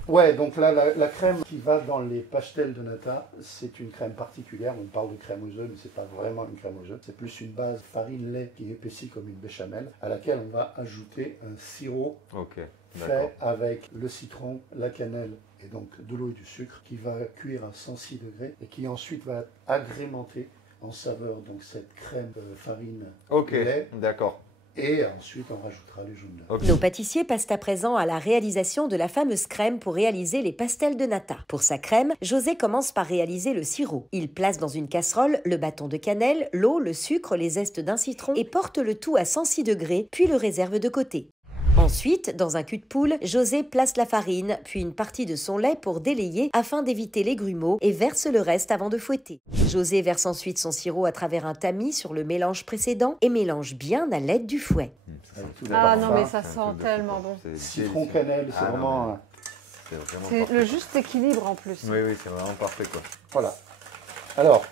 Ouais, donc là, la crème qui va dans les pastels de nata, c'est une crème particulière. On parle de crème aux œufs, mais c'est pas vraiment une crème aux œufs. C'est plus une base farine-lait qui épaissit comme une béchamel, à laquelle on va ajouter un sirop Ok, d'accord. fait avec le citron, la cannelle et donc de l'eau et du sucre qui va cuire à 106 degrés et qui ensuite va agrémenter en saveur donc cette crème farine Ok, lait. d'accord. Et ensuite, on rajoutera les jaunes d'œufs. Ok. Nos pâtissiers passent à présent à la réalisation de la fameuse crème pour réaliser les pastels de nata. Pour sa crème, José commence par réaliser le sirop. Il place dans une casserole le bâton de cannelle, l'eau, le sucre, les zestes d'un citron et porte le tout à 106 degrés, puis le réserve de côté. Ensuite, dans un cul de poule, José place la farine, puis une partie de son lait pour délayer afin d'éviter les grumeaux et verse le reste avant de fouetter. José verse ensuite son sirop à travers un tamis sur le mélange précédent et mélange bien à l'aide du fouet. Avec tout le Ah parfum. non, mais ça C'est un sent truc de tellement fou, bon. c'est Citron délicieux. cannelle, c'est Ah, non, vraiment... mais C'est vraiment C'est parfait. le juste équilibre en plus. Oui, oui, c'est vraiment parfait, quoi. Voilà. Alors,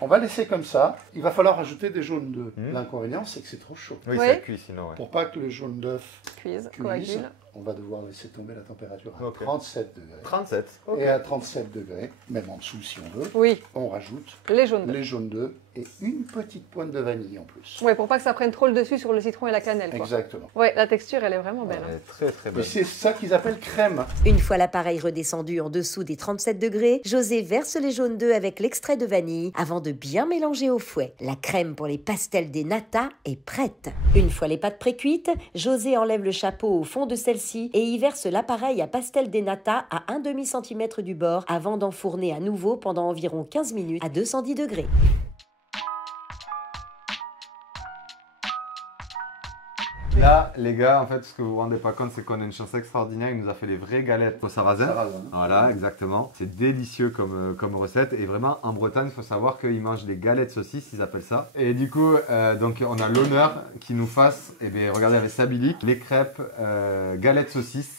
on va laisser comme ça. Il va falloir ajouter des jaunes d'œufs. Mhm. L'inconvénient, c'est que c'est trop chaud. Oui, Oui. ça cuit sinon, ouais. Pour pas que les jaunes d'œufs Cuise, cuisent, coagule. on va devoir laisser tomber la température à Ok. 37 degrés. 37. Ok. Et à 37 degrés, même en dessous si on veut, Oui, on rajoute les jaunes d'œufs. les jaunes d'œufs et une petite pointe de vanille en plus. Ouais, pour pas que ça prenne trop le dessus sur le citron et la cannelle. Quoi. Exactement. Ouais, la texture, elle est vraiment belle. Elle hein. est très, très Et belle. c'est ça qu'ils appellent crème. Une fois l'appareil redescendu en dessous des 37 degrés, José verse les jaunes d'œufs avec l'extrait de vanille avant de bien mélanger au fouet. La crème pour les pastels des nata est prête. Une fois les pâtes précuites, José enlève le chapeau au fond de celle-ci et y verse l'appareil à pastel des nata à 1/2 cm du bord avant d'enfourner à nouveau pendant environ 15 minutes à 210 degrés. Là, les gars, en fait, ce que vous vous rendez pas compte, c'est qu'on a une chance extraordinaire. Il nous a fait les vraies galettes au sarrasin. Sarrasin. Voilà, exactement. C'est délicieux comme recette. Et vraiment, en Bretagne, il faut savoir qu'ils mangent des galettes saucisses, ils appellent ça. Et du coup, donc, on a l'honneur qu'ils nous fassent, et bien, regardez avec Sabilik, les crêpes galettes saucisses.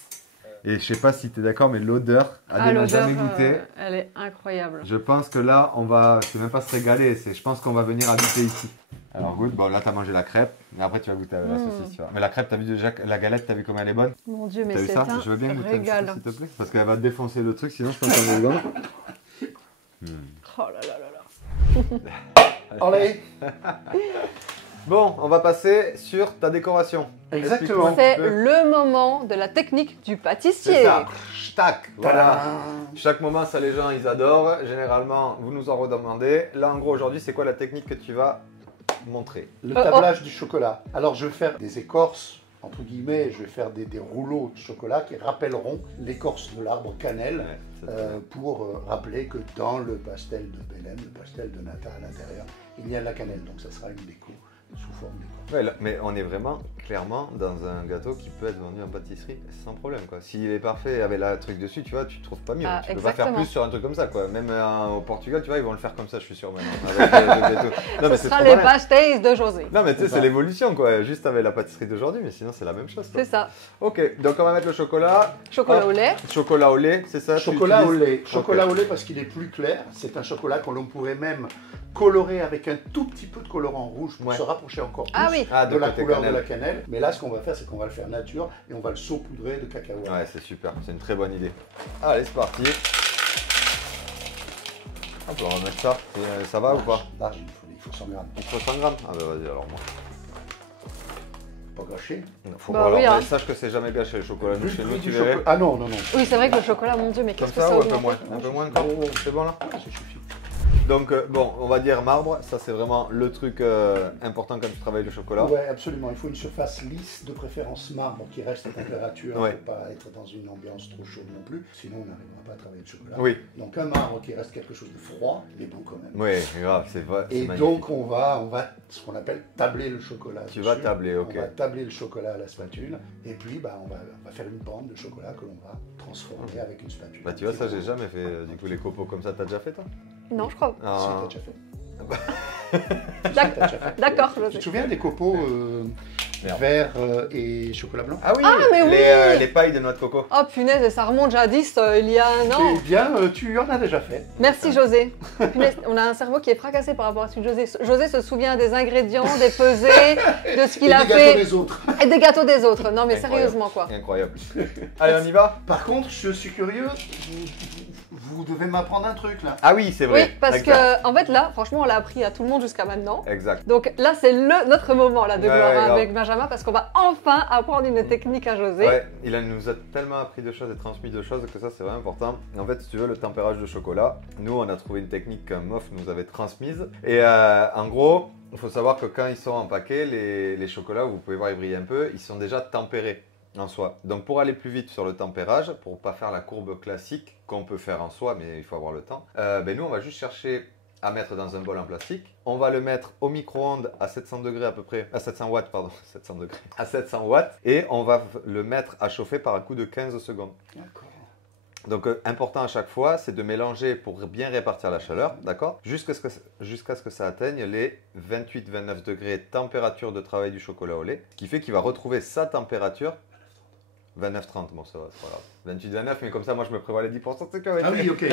Et je sais pas si tu es d'accord, mais l'odeur, elle n'a jamais goûté. Elle est incroyable. Je pense que là, on va, c'est même pas se régaler, je pense qu'on va venir habiter ici. Alors goûte, bon là tu as mangé la crêpe, mais après tu vas goûter la saucisse. Tu vois. Mais la crêpe, tu as vu déjà, la galette, tu as vu comme elle est bonne? Mon Dieu, mais T'as vu c'est ça? un Je veux bien goûter un petit régal. peu, s'il te plaît. Parce qu'elle va défoncer le truc, sinon je pense qu'on est dedans. Oh là là là là. Allez, Bon, on va passer sur ta décoration. exactement. Explique-moi un C'est petit peu. le moment de la technique du pâtissier. C'est ça. Tac, voilà. Tadam. Chaque moment, ça les gens, ils adorent. Généralement, vous nous en redemandez. Là, en gros, aujourd'hui, c'est quoi la technique que tu vas montrer? Le tablage du chocolat. Alors, je vais faire des écorces entre guillemets, je vais faire des rouleaux de chocolat qui rappelleront l'écorce de l'arbre cannelle pour rappeler que dans le pastel de Belém, le pastel de nata à l'intérieur, il y a de la cannelle. Donc ça sera une déco sous forme d'écorce. Ouais, mais on est vraiment clairement dans un gâteau qui peut être vendu en pâtisserie sans problème, quoi. S'il est parfait avec la truc dessus, tu vois, tu trouves pas mieux. Tu peux pas faire plus sur un truc comme ça, quoi. Même au Portugal, tu vois, ils vont le faire comme ça, je suis sûr maintenant. Ce sera les pastéis de José. Non, mais tu sais, c'est l'évolution, quoi. Juste avec la pâtisserie d'aujourd'hui, mais sinon c'est la même chose. C'est ça. Ok, donc on va mettre le chocolat. Chocolat au lait. Chocolat au lait, c'est ça? Chocolat au lait. Chocolat au lait parce qu'il est plus clair. C'est un chocolat que l'on pourrait même colorer avec un tout petit peu de colorant rouge pour se rapprocher encore plus de la couleur de la cannelle. Mais là, ce qu'on va faire, c'est qu'on va le faire nature et on va le saupoudrer de cacahuètes. Ouais, c'est super, c'est une très bonne idée. Allez, c'est parti. Hop, on va remettre ça. Et, ça va ou pas? Large, il faut 100 grammes. Il faut 100 grammes? Ah bah vas-y, alors moi. Pas gâché. Faut alors, oui, sache que c'est jamais gâché le chocolat. Nous, chez nous, tu verrais. Ah non, non, non. Oui, c'est vrai que le chocolat, mon Dieu, mais qu'est-ce que ça augmente? Un peu moins encore? C'est bon là? Ça suffit. Donc bon, on va dire marbre, ça c'est vraiment le truc important quand tu travailles le chocolat. Oui, absolument. Il faut une surface lisse, de préférence marbre, qui reste à température. Il ne faut pas être dans une ambiance trop chaude non plus, sinon on n'arrivera pas à travailler le chocolat. Oui. Donc un marbre qui reste quelque chose de froid, mais bon quand même. Oui, grave, c'est vrai. Et donc on va ce qu'on appelle tabler le chocolat. Tu vas tabler, ok. On va tabler le chocolat à la spatule, et puis on va faire une bande de chocolat que l'on va transformer avec une spatule. Bah tu vois, ça j'ai jamais fait, du coup les copeaux comme ça, t'as déjà fait toi? Non, je crois. Si, t'as déjà fait. D'accord. Tu te souviens des copeaux vert et chocolat blanc? Ah oui, les pailles de noix de coco. Oh punaise, ça remonte jadis, il y a un an. Eh bien, tu en as déjà fait. Merci José. Punaise, on a un cerveau qui est fracassé par rapport à ce que José. José se souvient des ingrédients, des pesées, de ce qu'il a fait. Et des gâteaux des autres. Et des gâteaux des autres. Non mais Incroyable. Sérieusement quoi. Incroyable. Allez, on y va? Par contre, je suis curieux, vous devez m'apprendre un truc là. Ah oui, c'est vrai. Oui, parce que en fait là, franchement, on l'a appris à tout le monde jusqu'à maintenant. Exact. Donc là, c'est notre moment là de gloire avec Benjamin, parce qu'on va enfin apprendre une technique à José. Ouais, il nous a tellement appris de choses et transmis de choses que ça c'est vraiment important. En fait, si tu veux, le tempérage de chocolat, nous on a trouvé une technique qu'un MOF nous avait transmise. Et en gros, il faut savoir que quand ils sont en paquet, les chocolats, vous pouvez voir, ils brillent un peu, ils sont déjà tempérés en soi. Donc pour aller plus vite sur le tempérage, pour pas faire la courbe classique qu'on peut faire en soi, mais il faut avoir le temps, nous on va juste chercher à mettre dans un bol en plastique. On va le mettre au micro-ondes à 700 degrés à peu près, à 700 watts pardon, 700 degrés, à 700 watts, et on va le mettre à chauffer par un coup de 15 secondes. D'accord. Donc important à chaque fois, c'est de mélanger pour bien répartir la chaleur, d'accord, jusqu'à ce que ça atteigne les 28-29 degrés température de travail du chocolat au lait, ce qui fait qu'il va retrouver sa température. 29-30, bon ça va, c'est pas grave. 28-29, mais comme ça, moi je me prévois les 10% de sécurité. Ah oui, ok. Oui,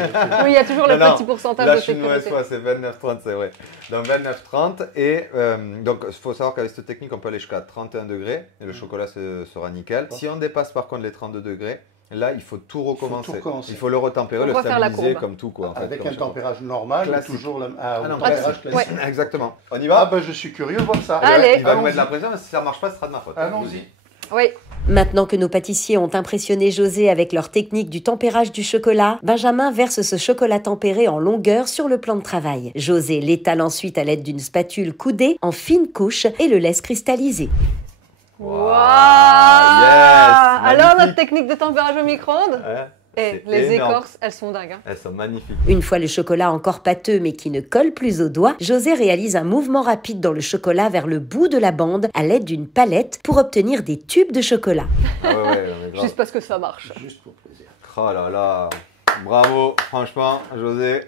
il y a toujours le petit pourcentage de sécurité. La chinoise, c'est 29-30, c'est vrai. Donc 29-30, et donc il faut savoir qu'avec cette technique, on peut aller jusqu'à 31 degrés, et le chocolat sera nickel. Si on dépasse par contre les 32 degrés, là il faut tout recommencer. Il faut le retempérer, le stabiliser comme tout, quoi. En fait, avec un tempérage normal, classique. Toujours un tempérage classique. Ouais. Exactement. On y va? Ah bah je suis curieux de voir ça. Allez, il va me mettre de la pression, mais si ça ne marche pas, ce sera de ma faute. Allons-y. Oui. Maintenant que nos pâtissiers ont impressionné José avec leur technique du tempérage du chocolat, Benjamin verse ce chocolat tempéré en longueur sur le plan de travail. José l'étale ensuite à l'aide d'une spatule coudée en fines couches et le laisse cristalliser. Wow, yes, alors notre technique de tempérage au micro-ondes les écorces, elles sont dingues. Hein. Elles sont magnifiques. Une fois le chocolat encore pâteux mais qui ne colle plus aux doigts, José réalise un mouvement rapide dans le chocolat vers le bout de la bande à l'aide d'une palette pour obtenir des tubes de chocolat. Ah ouais, juste parce que ça marche. Juste pour plaisir. Oh là là, bravo, franchement, José.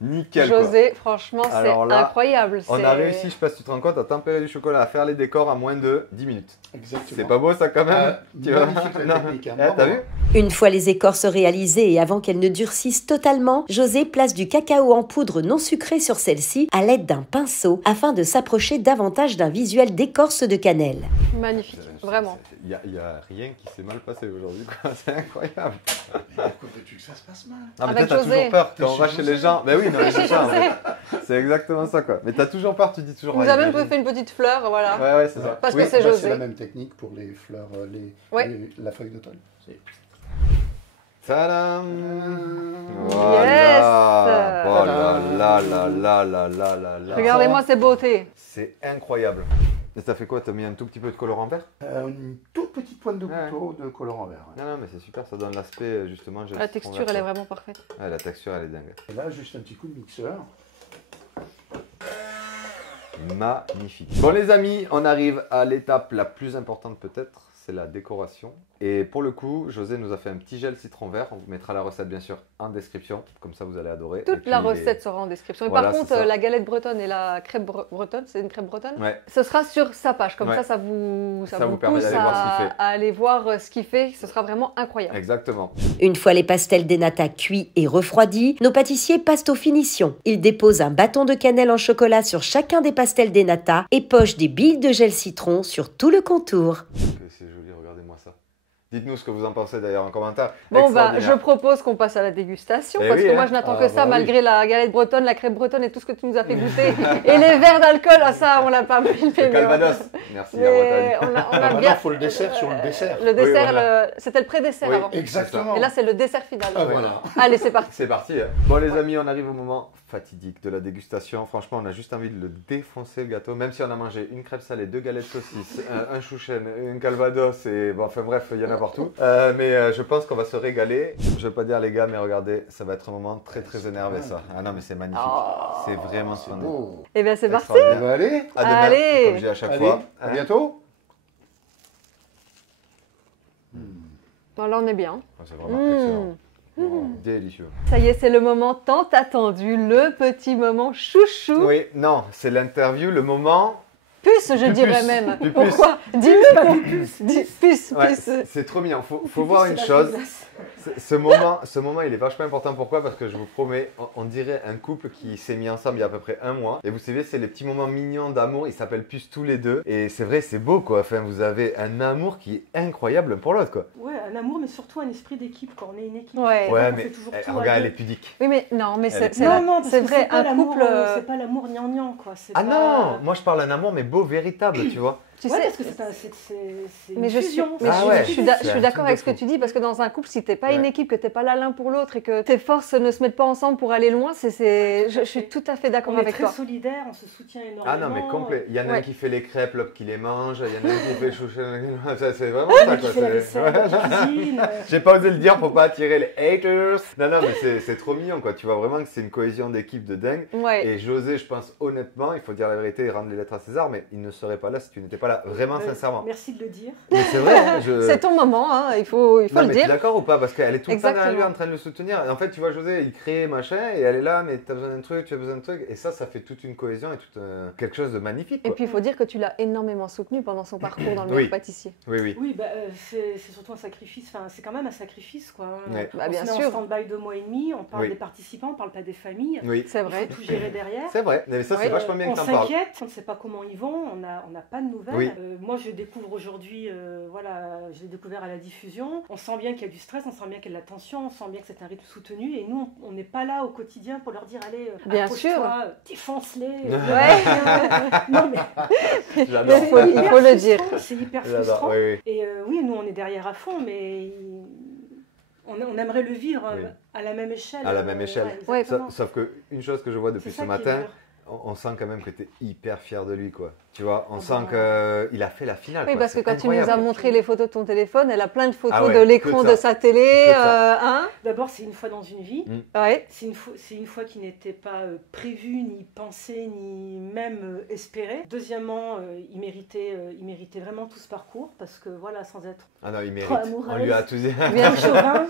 Nickel. José, franchement, c'est incroyable. On a réussi, je ne sais pas si tu te rends compte, à tempérer du chocolat, à faire les décors en moins de 10 minutes. Exactement. C'est pas beau ça quand même? Tu vois, technique, hein, t'as vu? Une fois les écorces réalisées et avant qu'elles ne durcissent totalement, José place du cacao en poudre non sucré sur celle-ci à l'aide d'un pinceau afin de s'approcher davantage d'un visuel d'écorce de cannelle. Magnifique, vraiment. Il n'y a rien qui s'est mal passé aujourd'hui, c'est incroyable. Pourquoi veux-tu que ça se passe mal? Ah, mais t'as toujours peur quand on va chez les gens. Ben oui, non, mais c'est ça. En fait. C'est exactement ça, quoi. Mais t'as toujours peur, tu dis toujours. Vous avez même fait une petite fleur, voilà. Ouais, c'est ça. Parce que c'est José. C'est la même technique pour les fleurs, la feuille d'automne. Tadam! Yes! Oh là là là là là là là là. Regardez-moi ces beautés. C'est incroyable. Et ça fait quoi? Tu as mis un tout petit peu de colorant vert? Une toute petite pointe de couteau de colorant vert. Ouais. Non, mais c'est super, ça donne l'aspect justement. La texture, elle est vraiment parfaite. Ouais, la texture, elle est dingue. Et là, juste un petit coup de mixeur. Magnifique. Bon les amis, on arrive à l'étape la plus importante peut-être, c'est la décoration. Et pour le coup, José nous a fait un petit gel citron vert. On vous mettra la recette bien sûr en description, comme ça vous allez adorer. Toute la recette sera en description. Et voilà, par contre, la galette bretonne et la crêpe bretonne, c'est une crêpe bretonne, ouais. Ce sera sur sa page. Comme ouais. ça vous permet pousse d'aller voir ce qu'il fait. à aller voir ce qu'il fait. Ce sera vraiment incroyable. Exactement. Une fois les pastels des nata cuits et refroidis, nos pâtissiers passent aux finitions. Ils déposent un bâton de cannelle en chocolat sur chacun des pastels des nata et pochent des billes de gel citron sur tout le contour. C'est joli, regardez-moi ça. Dites-nous ce que vous en pensez d'ailleurs en commentaire. Bon, je propose qu'on passe à la dégustation, parce que moi je n'attends que ça, malgré la galette bretonne, la crêpe bretonne et tout ce que tu nous as fait goûter. Et les verres d'alcool, ça on l'a pas mal fait. Calvados, merci la Bretagne. On a bien. Il faut le dessert sur le dessert. Le dessert, oui, voilà. C'était le pré-dessert avant. Exactement. Et là c'est le dessert final. Ah, voilà. Allez, c'est parti. C'est parti. Bon les amis, on arrive au moment fatidique de la dégustation. Franchement, on a juste envie de le défoncer le gâteau, même si on a mangé une crêpe salée, 2 galettes saucisses, un chouchen, une calvados et bon, enfin bref, il y en a partout. Mais je pense qu'on va se régaler. Je veux pas dire les gars, mais regardez, ça va être un moment très très énervé ça. Ah non mais c'est magnifique. C'est vraiment splendide. Et bien c'est parti. Allez, à demain, allez. comme je dis à chaque fois. À bientôt. Bon, là on est bien. C'est vraiment excellent. Délicieux. Ça y est, c'est le moment tant attendu, le petit moment chouchou. Oui, non, c'est l'interview, le moment... Puce, je dirais même. Pourquoi? Dis-le pas puce. Puce, ouais, puce. C'est trop bien. Faut voir une chose. Ce moment, il est vachement important. Pourquoi? Parce que je vous promets, on dirait un couple qui s'est mis ensemble il y a à peu près 1 mois. Et vous savez, c'est les petits moments mignons d'amour. Ils s'appellent Puce tous les deux. Et c'est vrai, c'est beau quoi. Enfin, vous avez un amour qui est incroyable pour l'autre quoi. Ouais, un amour, mais surtout un esprit d'équipe quand on est une équipe. Ouais, mais regarde, elle est pudique. Oui, mais non, mais c'est vrai, un couple. C'est pas l'amour gnangnan quoi. Ah non, moi je parle d'un amour mais beau, véritable, tu vois. Tu sais, sais, parce que c'est une mais fusion. Je suis d'accord avec ce que tu dis, parce que dans un couple, si t'es pas une équipe, que t'es pas là l'un pour l'autre et que tes forces ne se mettent pas ensemble pour aller loin, je suis tout à fait d'accord avec toi. On est très solidaires, on se soutient énormément. Ah non mais complet, il y en a un qui fait les crêpes, l'autre qui les mange, il y en a un qui fait le chouchen, c'est vraiment ça quoi. J'ai pas osé le dire pour pas attirer les haters. Non mais c'est trop mignon quoi, tu vois vraiment que c'est une cohésion d'équipe de dingue. Ouais. Et José, je pense honnêtement, il faut dire la vérité et rendre les lettres à César, mais il ne serait pas là si tu n'étais pas là, vraiment sincèrement. Merci de le dire. Mais c'est vrai. C'est ton moment, hein, il faut le dire. Tu es d'accord ou pas? Parce qu'elle est tout le temps derrière lui en train de le soutenir. Et en fait, tu vois, José, il crée machin et elle est là, mais tu as besoin d'un truc, tu as besoin d'un truc. Et ça fait toute une cohésion et tout quelque chose de magnifique. Quoi. Et puis, il faut dire que tu l'as énormément soutenu pendant son parcours dans le meilleur pâtissier. Oui. Oui, c'est surtout un sacrifice. Enfin, c'est quand même un sacrifice, quoi. Ouais. Bah, bien sûr. On se met en stand-by 2 mois et demi, on parle des participants, on parle pas des familles. Oui, c'est vrai. Il faut tout gérer derrière. C'est vrai, mais ça, c'est vachement bien que tu en parles. On s'inquiète, on ne sait pas comment ils vont, on n'a pas de nouvelles. Oui. Moi, je découvre aujourd'hui, je l'ai découvert à la diffusion. On sent bien qu'il y a du stress, on sent bien qu'il y a de la tension, on sent bien que c'est un rythme soutenu. Et nous, on n'est pas là au quotidien pour leur dire allez, bien sûr, défonce-les. Non, mais j'adore. Il faut le dire. C'est hyper frustrant. Oui. Et oui, nous, on est derrière à fond, mais on aimerait le vivre à la même échelle. À la même échelle. Ouais, sauf qu'une chose que je vois depuis ce matin, on sent quand même que tu es hyper fier de lui, quoi. Tu vois, on sent qu'il a fait la finale. Oui, quoi. parce que quand incroyable. tu nous as montré les photos de ton téléphone, elle a plein de photos de l'écran de sa télé. D'abord, c'est une fois dans une vie. Ouais. C'est une fois qui n'était pas prévue, ni pensée, ni même espérée. Deuxièmement, il méritait vraiment tout ce parcours, parce que voilà, sans être trop amoureuse, on lui a tout dit. Bien chauvin,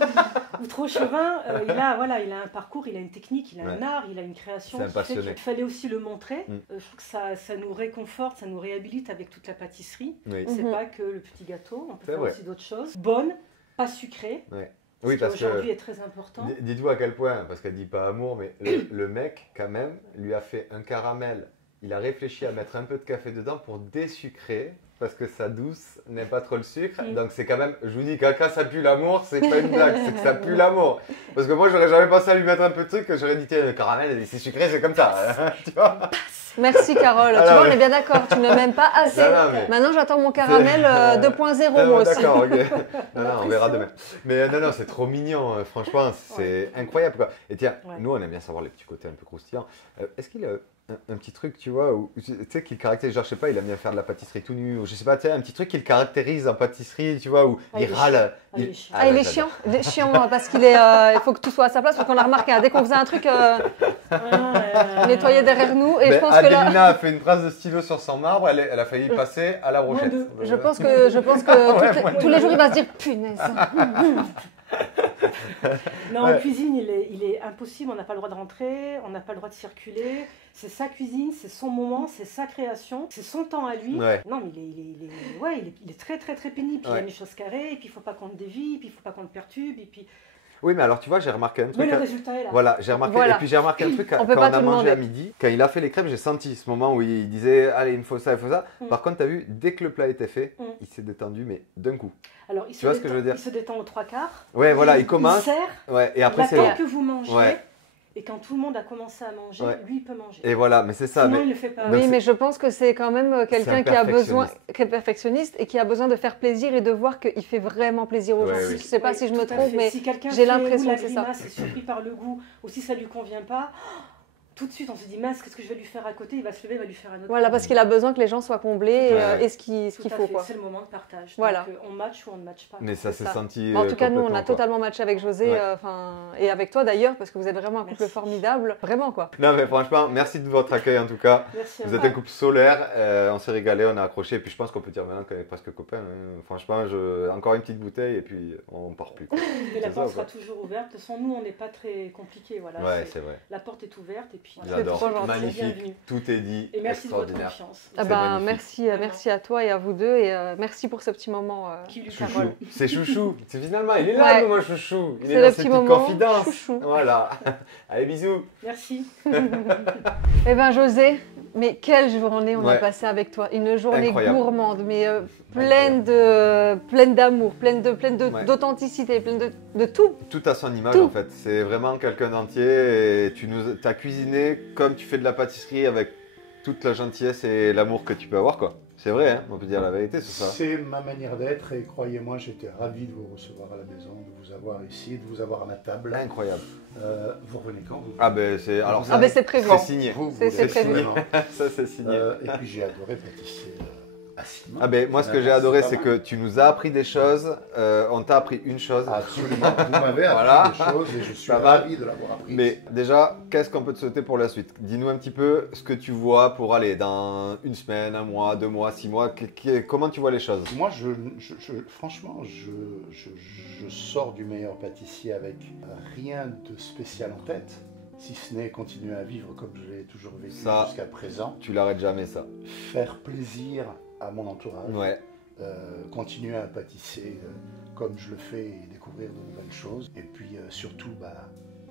ou trop chauvin, il a un parcours, il a une technique, il a un art, il a une création. C'est un passionné. Il fallait aussi le montrer. Je trouve que ça nous réconforte, ça nous réhabilite avec toute la pâtisserie. Oui. C'est pas que le petit gâteau, on peut faire aussi d'autres choses. Bonne, pas sucrée. Ouais. Oui, parce que aujourd'hui est très important. Dites-vous à quel point, parce qu'elle dit pas amour, mais le mec, quand même, lui a fait un caramel. Il a réfléchi à mettre un peu de café dedans pour désucrer. parce que sa douce n'aime pas trop le sucre. Donc c'est quand même, je vous dis, caca ça pue l'amour, c'est pas une blague, c'est que ça pue l'amour. Parce que moi j'aurais jamais pensé à lui mettre un peu de truc, j'aurais dit tiens le caramel c'est sucré, c'est comme ça. Tu vois. Merci Carole, tu vois on est bien d'accord, tu ne m'aimes pas assez. Maintenant j'attends mon caramel 2.0 moi aussi. D'accord, ok. Non, on verra demain. Mais non, c'est trop mignon, franchement, c'est incroyable quoi. Et tiens, nous on aime bien savoir les petits côtés un peu croustillants. Est-ce qu'il a un petit truc, tu vois, où, tu sais, qui le caractérise, genre, je sais pas, il aime bien faire de la pâtisserie tout nu, ou je sais pas, tu sais, un petit truc qui le caractérise en pâtisserie, tu vois, où il râle. Il est chiant, parce qu'il est, il faut que tout soit à sa place, parce qu'on a remarqué, hein, dès qu'on faisait un truc, il nettoyait derrière nous, et je pense que là... Adelina a fait une trace de stylo sur son marbre, elle a failli passer à la brochette. Je pense que tous les jours, il va se dire, punaise. Non, en cuisine, il est impossible, on n'a pas le droit de rentrer, on n'a pas le droit de circuler. C'est sa cuisine, c'est son moment, c'est sa création, c'est son temps à lui. Non, mais il est très très très pénible. Puis il a mis choses carrées, et puis il ne faut pas qu'on le dévie, et puis il ne faut pas qu'on le perturbe, et puis... Oui, mais alors tu vois, j'ai remarqué un truc. Mais le résultat est là. Voilà, j'ai remarqué. Et puis j'ai remarqué un truc quand on a mangé à midi, quand il a fait les crêpes, j'ai senti ce moment où il disait allez, il me faut ça, il faut ça. Par contre, tu as vu, dès que le plat était fait, il s'est détendu, mais d'un coup. Alors, tu vois ce que je veux dire? Il se détend aux 3/4. Ouais, voilà, il commence. Il sert. Ouais, et après c'est long. Que vous mangez. Et quand tout le monde a commencé à manger, lui, il peut manger. Et voilà, mais c'est ça. Sinon, il le fait pas. Oui, mais je pense que c'est quand même quelqu'un qui est perfectionniste et qui a besoin de faire plaisir et de voir qu'il fait vraiment plaisir aux gens. Je ne sais pas si je me trompe, mais j'ai l'impression que c'est ça. Si quelqu'un est surpris par le goût ou si ça ne lui convient pas, tout de suite on se dit mince, qu'est-ce que je vais lui faire à côté? Il va se lever, il va lui faire un autre. Voilà, parce qu'il a besoin que les gens soient comblés et ce qu'il faut. C'est le moment de partage. Voilà. Donc on match ou on ne match pas. Mais ça s'est senti. En tout cas, nous, on a totalement matché avec José, et avec toi d'ailleurs, parce que vous êtes vraiment un couple formidable. Vraiment, quoi. Non, mais franchement, merci de votre accueil en tout cas. Merci. Vous êtes un couple solaire, on s'est régalé, on a accroché. Et puis je pense qu'on peut dire maintenant qu'on est presque copains. Hein. Franchement, encore une petite bouteille et puis on ne part plus. Mais la porte sera toujours ouverte. De toute façon, nous, on n'est pas très compliqués. Voilà, ouais, c'est vrai. La porte est ouverte et puis. J'adore. Magnifique, tout est dit. Et merci de votre confiance. Merci à toi et à vous deux et merci pour ce petit moment. Chouchou. C'est chouchou. C'est finalement, il est là, mon chouchou. Il est dans le petit moment confidence. Chouchou. Voilà. Allez, bisous. Merci. Eh bien, José, mais quelle journée on a passé avec toi. Une journée gourmande, mais pleine d'amour, pleine d'authenticité, pleine de tout. Tout à son image en fait. C'est vraiment quelqu'un d'entier et tu as cuisiné comme tu fais de la pâtisserie avec toute la gentillesse et l'amour que tu peux avoir quoi. C'est vrai, hein, on peut dire la vérité sur ça. C'est ma manière d'être et croyez-moi, j'étais ravi de vous recevoir à la maison, de vous avoir ici, de vous avoir à ma table. Incroyable. Vous revenez quand vous? Ah ben c'est alors c'est prévu. C'est signé. C'est prévu. Ça c'est signé. Et puis j'ai adoré pâtisser. Ah ben moi ce que j'ai adoré c'est que tu nous as appris des choses, on t'a appris une chose. Absolument, vous m'avez appris des choses et je suis ravi de l'avoir appris. Mais déjà, qu'est-ce qu'on peut te souhaiter pour la suite? Dis-nous un petit peu ce que tu vois pour aller dans une semaine, un mois, 2 mois, 6 mois, comment tu vois les choses? Moi franchement, je sors du meilleur pâtissier avec rien de spécial en tête. Si ce n'est continuer à vivre comme je l'ai toujours vécu jusqu'à présent. Tu l'arrêtes jamais ça. Faire plaisir à mon entourage. Ouais. Continuer à pâtisser comme je le fais et découvrir de nouvelles choses. Et puis surtout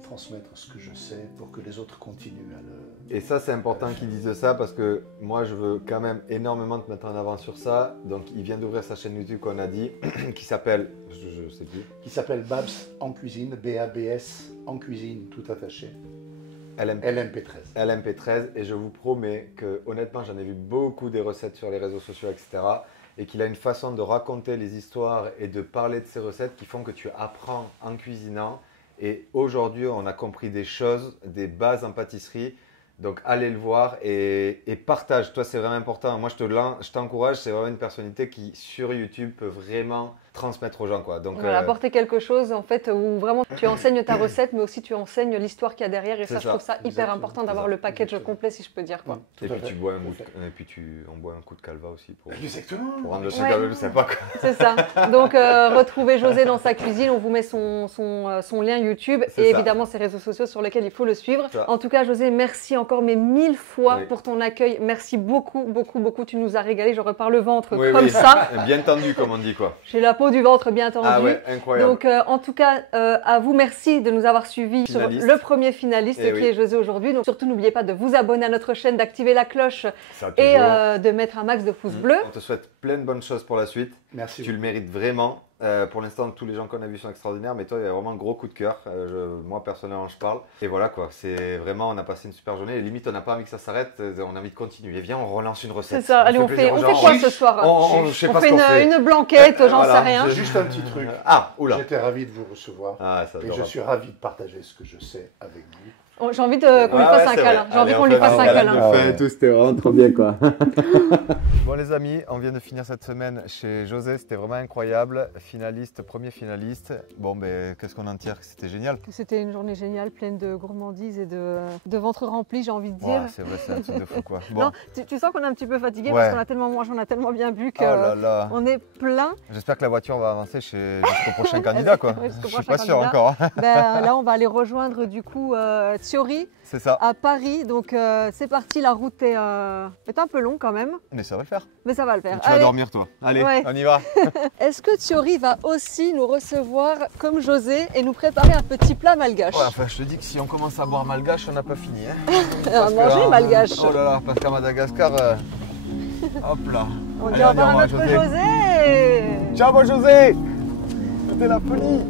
transmettre ce que je sais pour que les autres continuent à le... Et ça c'est important qu'ils disent ça parce que moi je veux quand même énormément te mettre en avant sur ça. Donc il vient d'ouvrir sa chaîne YouTube qu'on a dit, qui s'appelle, je sais plus. Qui s'appelle Babs en cuisine, B-A-B-S en cuisine tout attaché. LMP13. LMP13 et je vous promets que honnêtement j'en ai vu beaucoup des recettes sur les réseaux sociaux etc. Et qu'il a une façon de raconter les histoires et de parler de ces recettes qui font que tu apprends en cuisinant. Et aujourd'hui on a compris des choses, des bases en pâtisserie. Donc allez le voir et partage. Toi c'est vraiment important. Moi je t'encourage, c'est vraiment une personnalité qui sur YouTube peut vraiment transmettre aux gens quoi. Donc apporter quelque chose en fait où vraiment tu enseignes ta recette mais aussi tu enseignes l'histoire qu'il y a derrière et ça je trouve ça hyper important d'avoir le package complet si je peux dire quoi. Et puis on boit un coup de calva aussi pour rendre le truc plus sympa quoi. C'est ça. Donc retrouvez José dans sa cuisine, on vous met son lien YouTube et évidemment ses réseaux sociaux sur lesquels il faut le suivre. En tout cas José, merci encore mais 1000 fois pour ton accueil. Merci beaucoup, tu nous as régalé, je repars le ventre comme ça. Bien tendu comme on dit quoi. J'ai la peau haut du ventre, bien entendu. Ah ouais, incroyable. Donc, en tout cas, à vous, merci de nous avoir suivis sur le premier finaliste qui est José aujourd'hui. Donc, surtout, n'oubliez pas de vous abonner à notre chaîne, d'activer la cloche et de mettre un max de pouces bleus. On te souhaite plein de bonnes choses pour la suite. Merci. Tu le mérites vraiment. Pour l'instant, tous les gens qu'on a vus sont extraordinaires, mais toi, il y a vraiment un gros coup de cœur. Moi, personnellement, je parle. Et voilà quoi, c'est vraiment, on a passé une super journée. Et limite, on n'a pas envie que ça s'arrête, on a envie de continuer. Viens, on relance une recette. C'est ça, allez, on fait quoi ce soir? On fait une blanquette, j'en sais rien. Juste un petit truc. Oula. J'étais ravi de vous recevoir. Et je suis ravi de partager ce que je sais avec vous. J'ai envie qu'on lui fasse un câlin. J'ai envie qu'on lui fasse un câlin. C'était vraiment trop bien quoi. Bon les amis, on vient de finir cette semaine chez José, c'était vraiment incroyable. Finaliste, premier finaliste. Bon ben qu'est-ce qu'on en tire? C'était génial. C'était une journée géniale, pleine de gourmandises et de ventre rempli, j'ai envie de dire. C'est vrai, c'est un truc de fou quoi. Bon. Non, tu sens qu'on est un petit peu fatigué parce qu'on a tellement mangé, on a tellement bien bu qu'on est plein. J'espère que la voiture va avancer jusqu'au prochain candidat quoi. Je suis pas sûr encore. Là on va aller rejoindre du coup Thiori à Paris, donc c'est parti, la route est un peu longue quand même. Mais ça va le faire. Mais ça va le faire. Tu vas dormir toi. Allez, on y va. Est-ce que Thiori va aussi nous recevoir comme José et nous préparer un petit plat malgache? Ouais, enfin je te dis que si on commence à boire malgache, on n'a pas fini. À manger malgache. Oh là là, parce qu'à Madagascar, hop là. On dit au revoir à notre José. Ciao mon José. C'était la folie.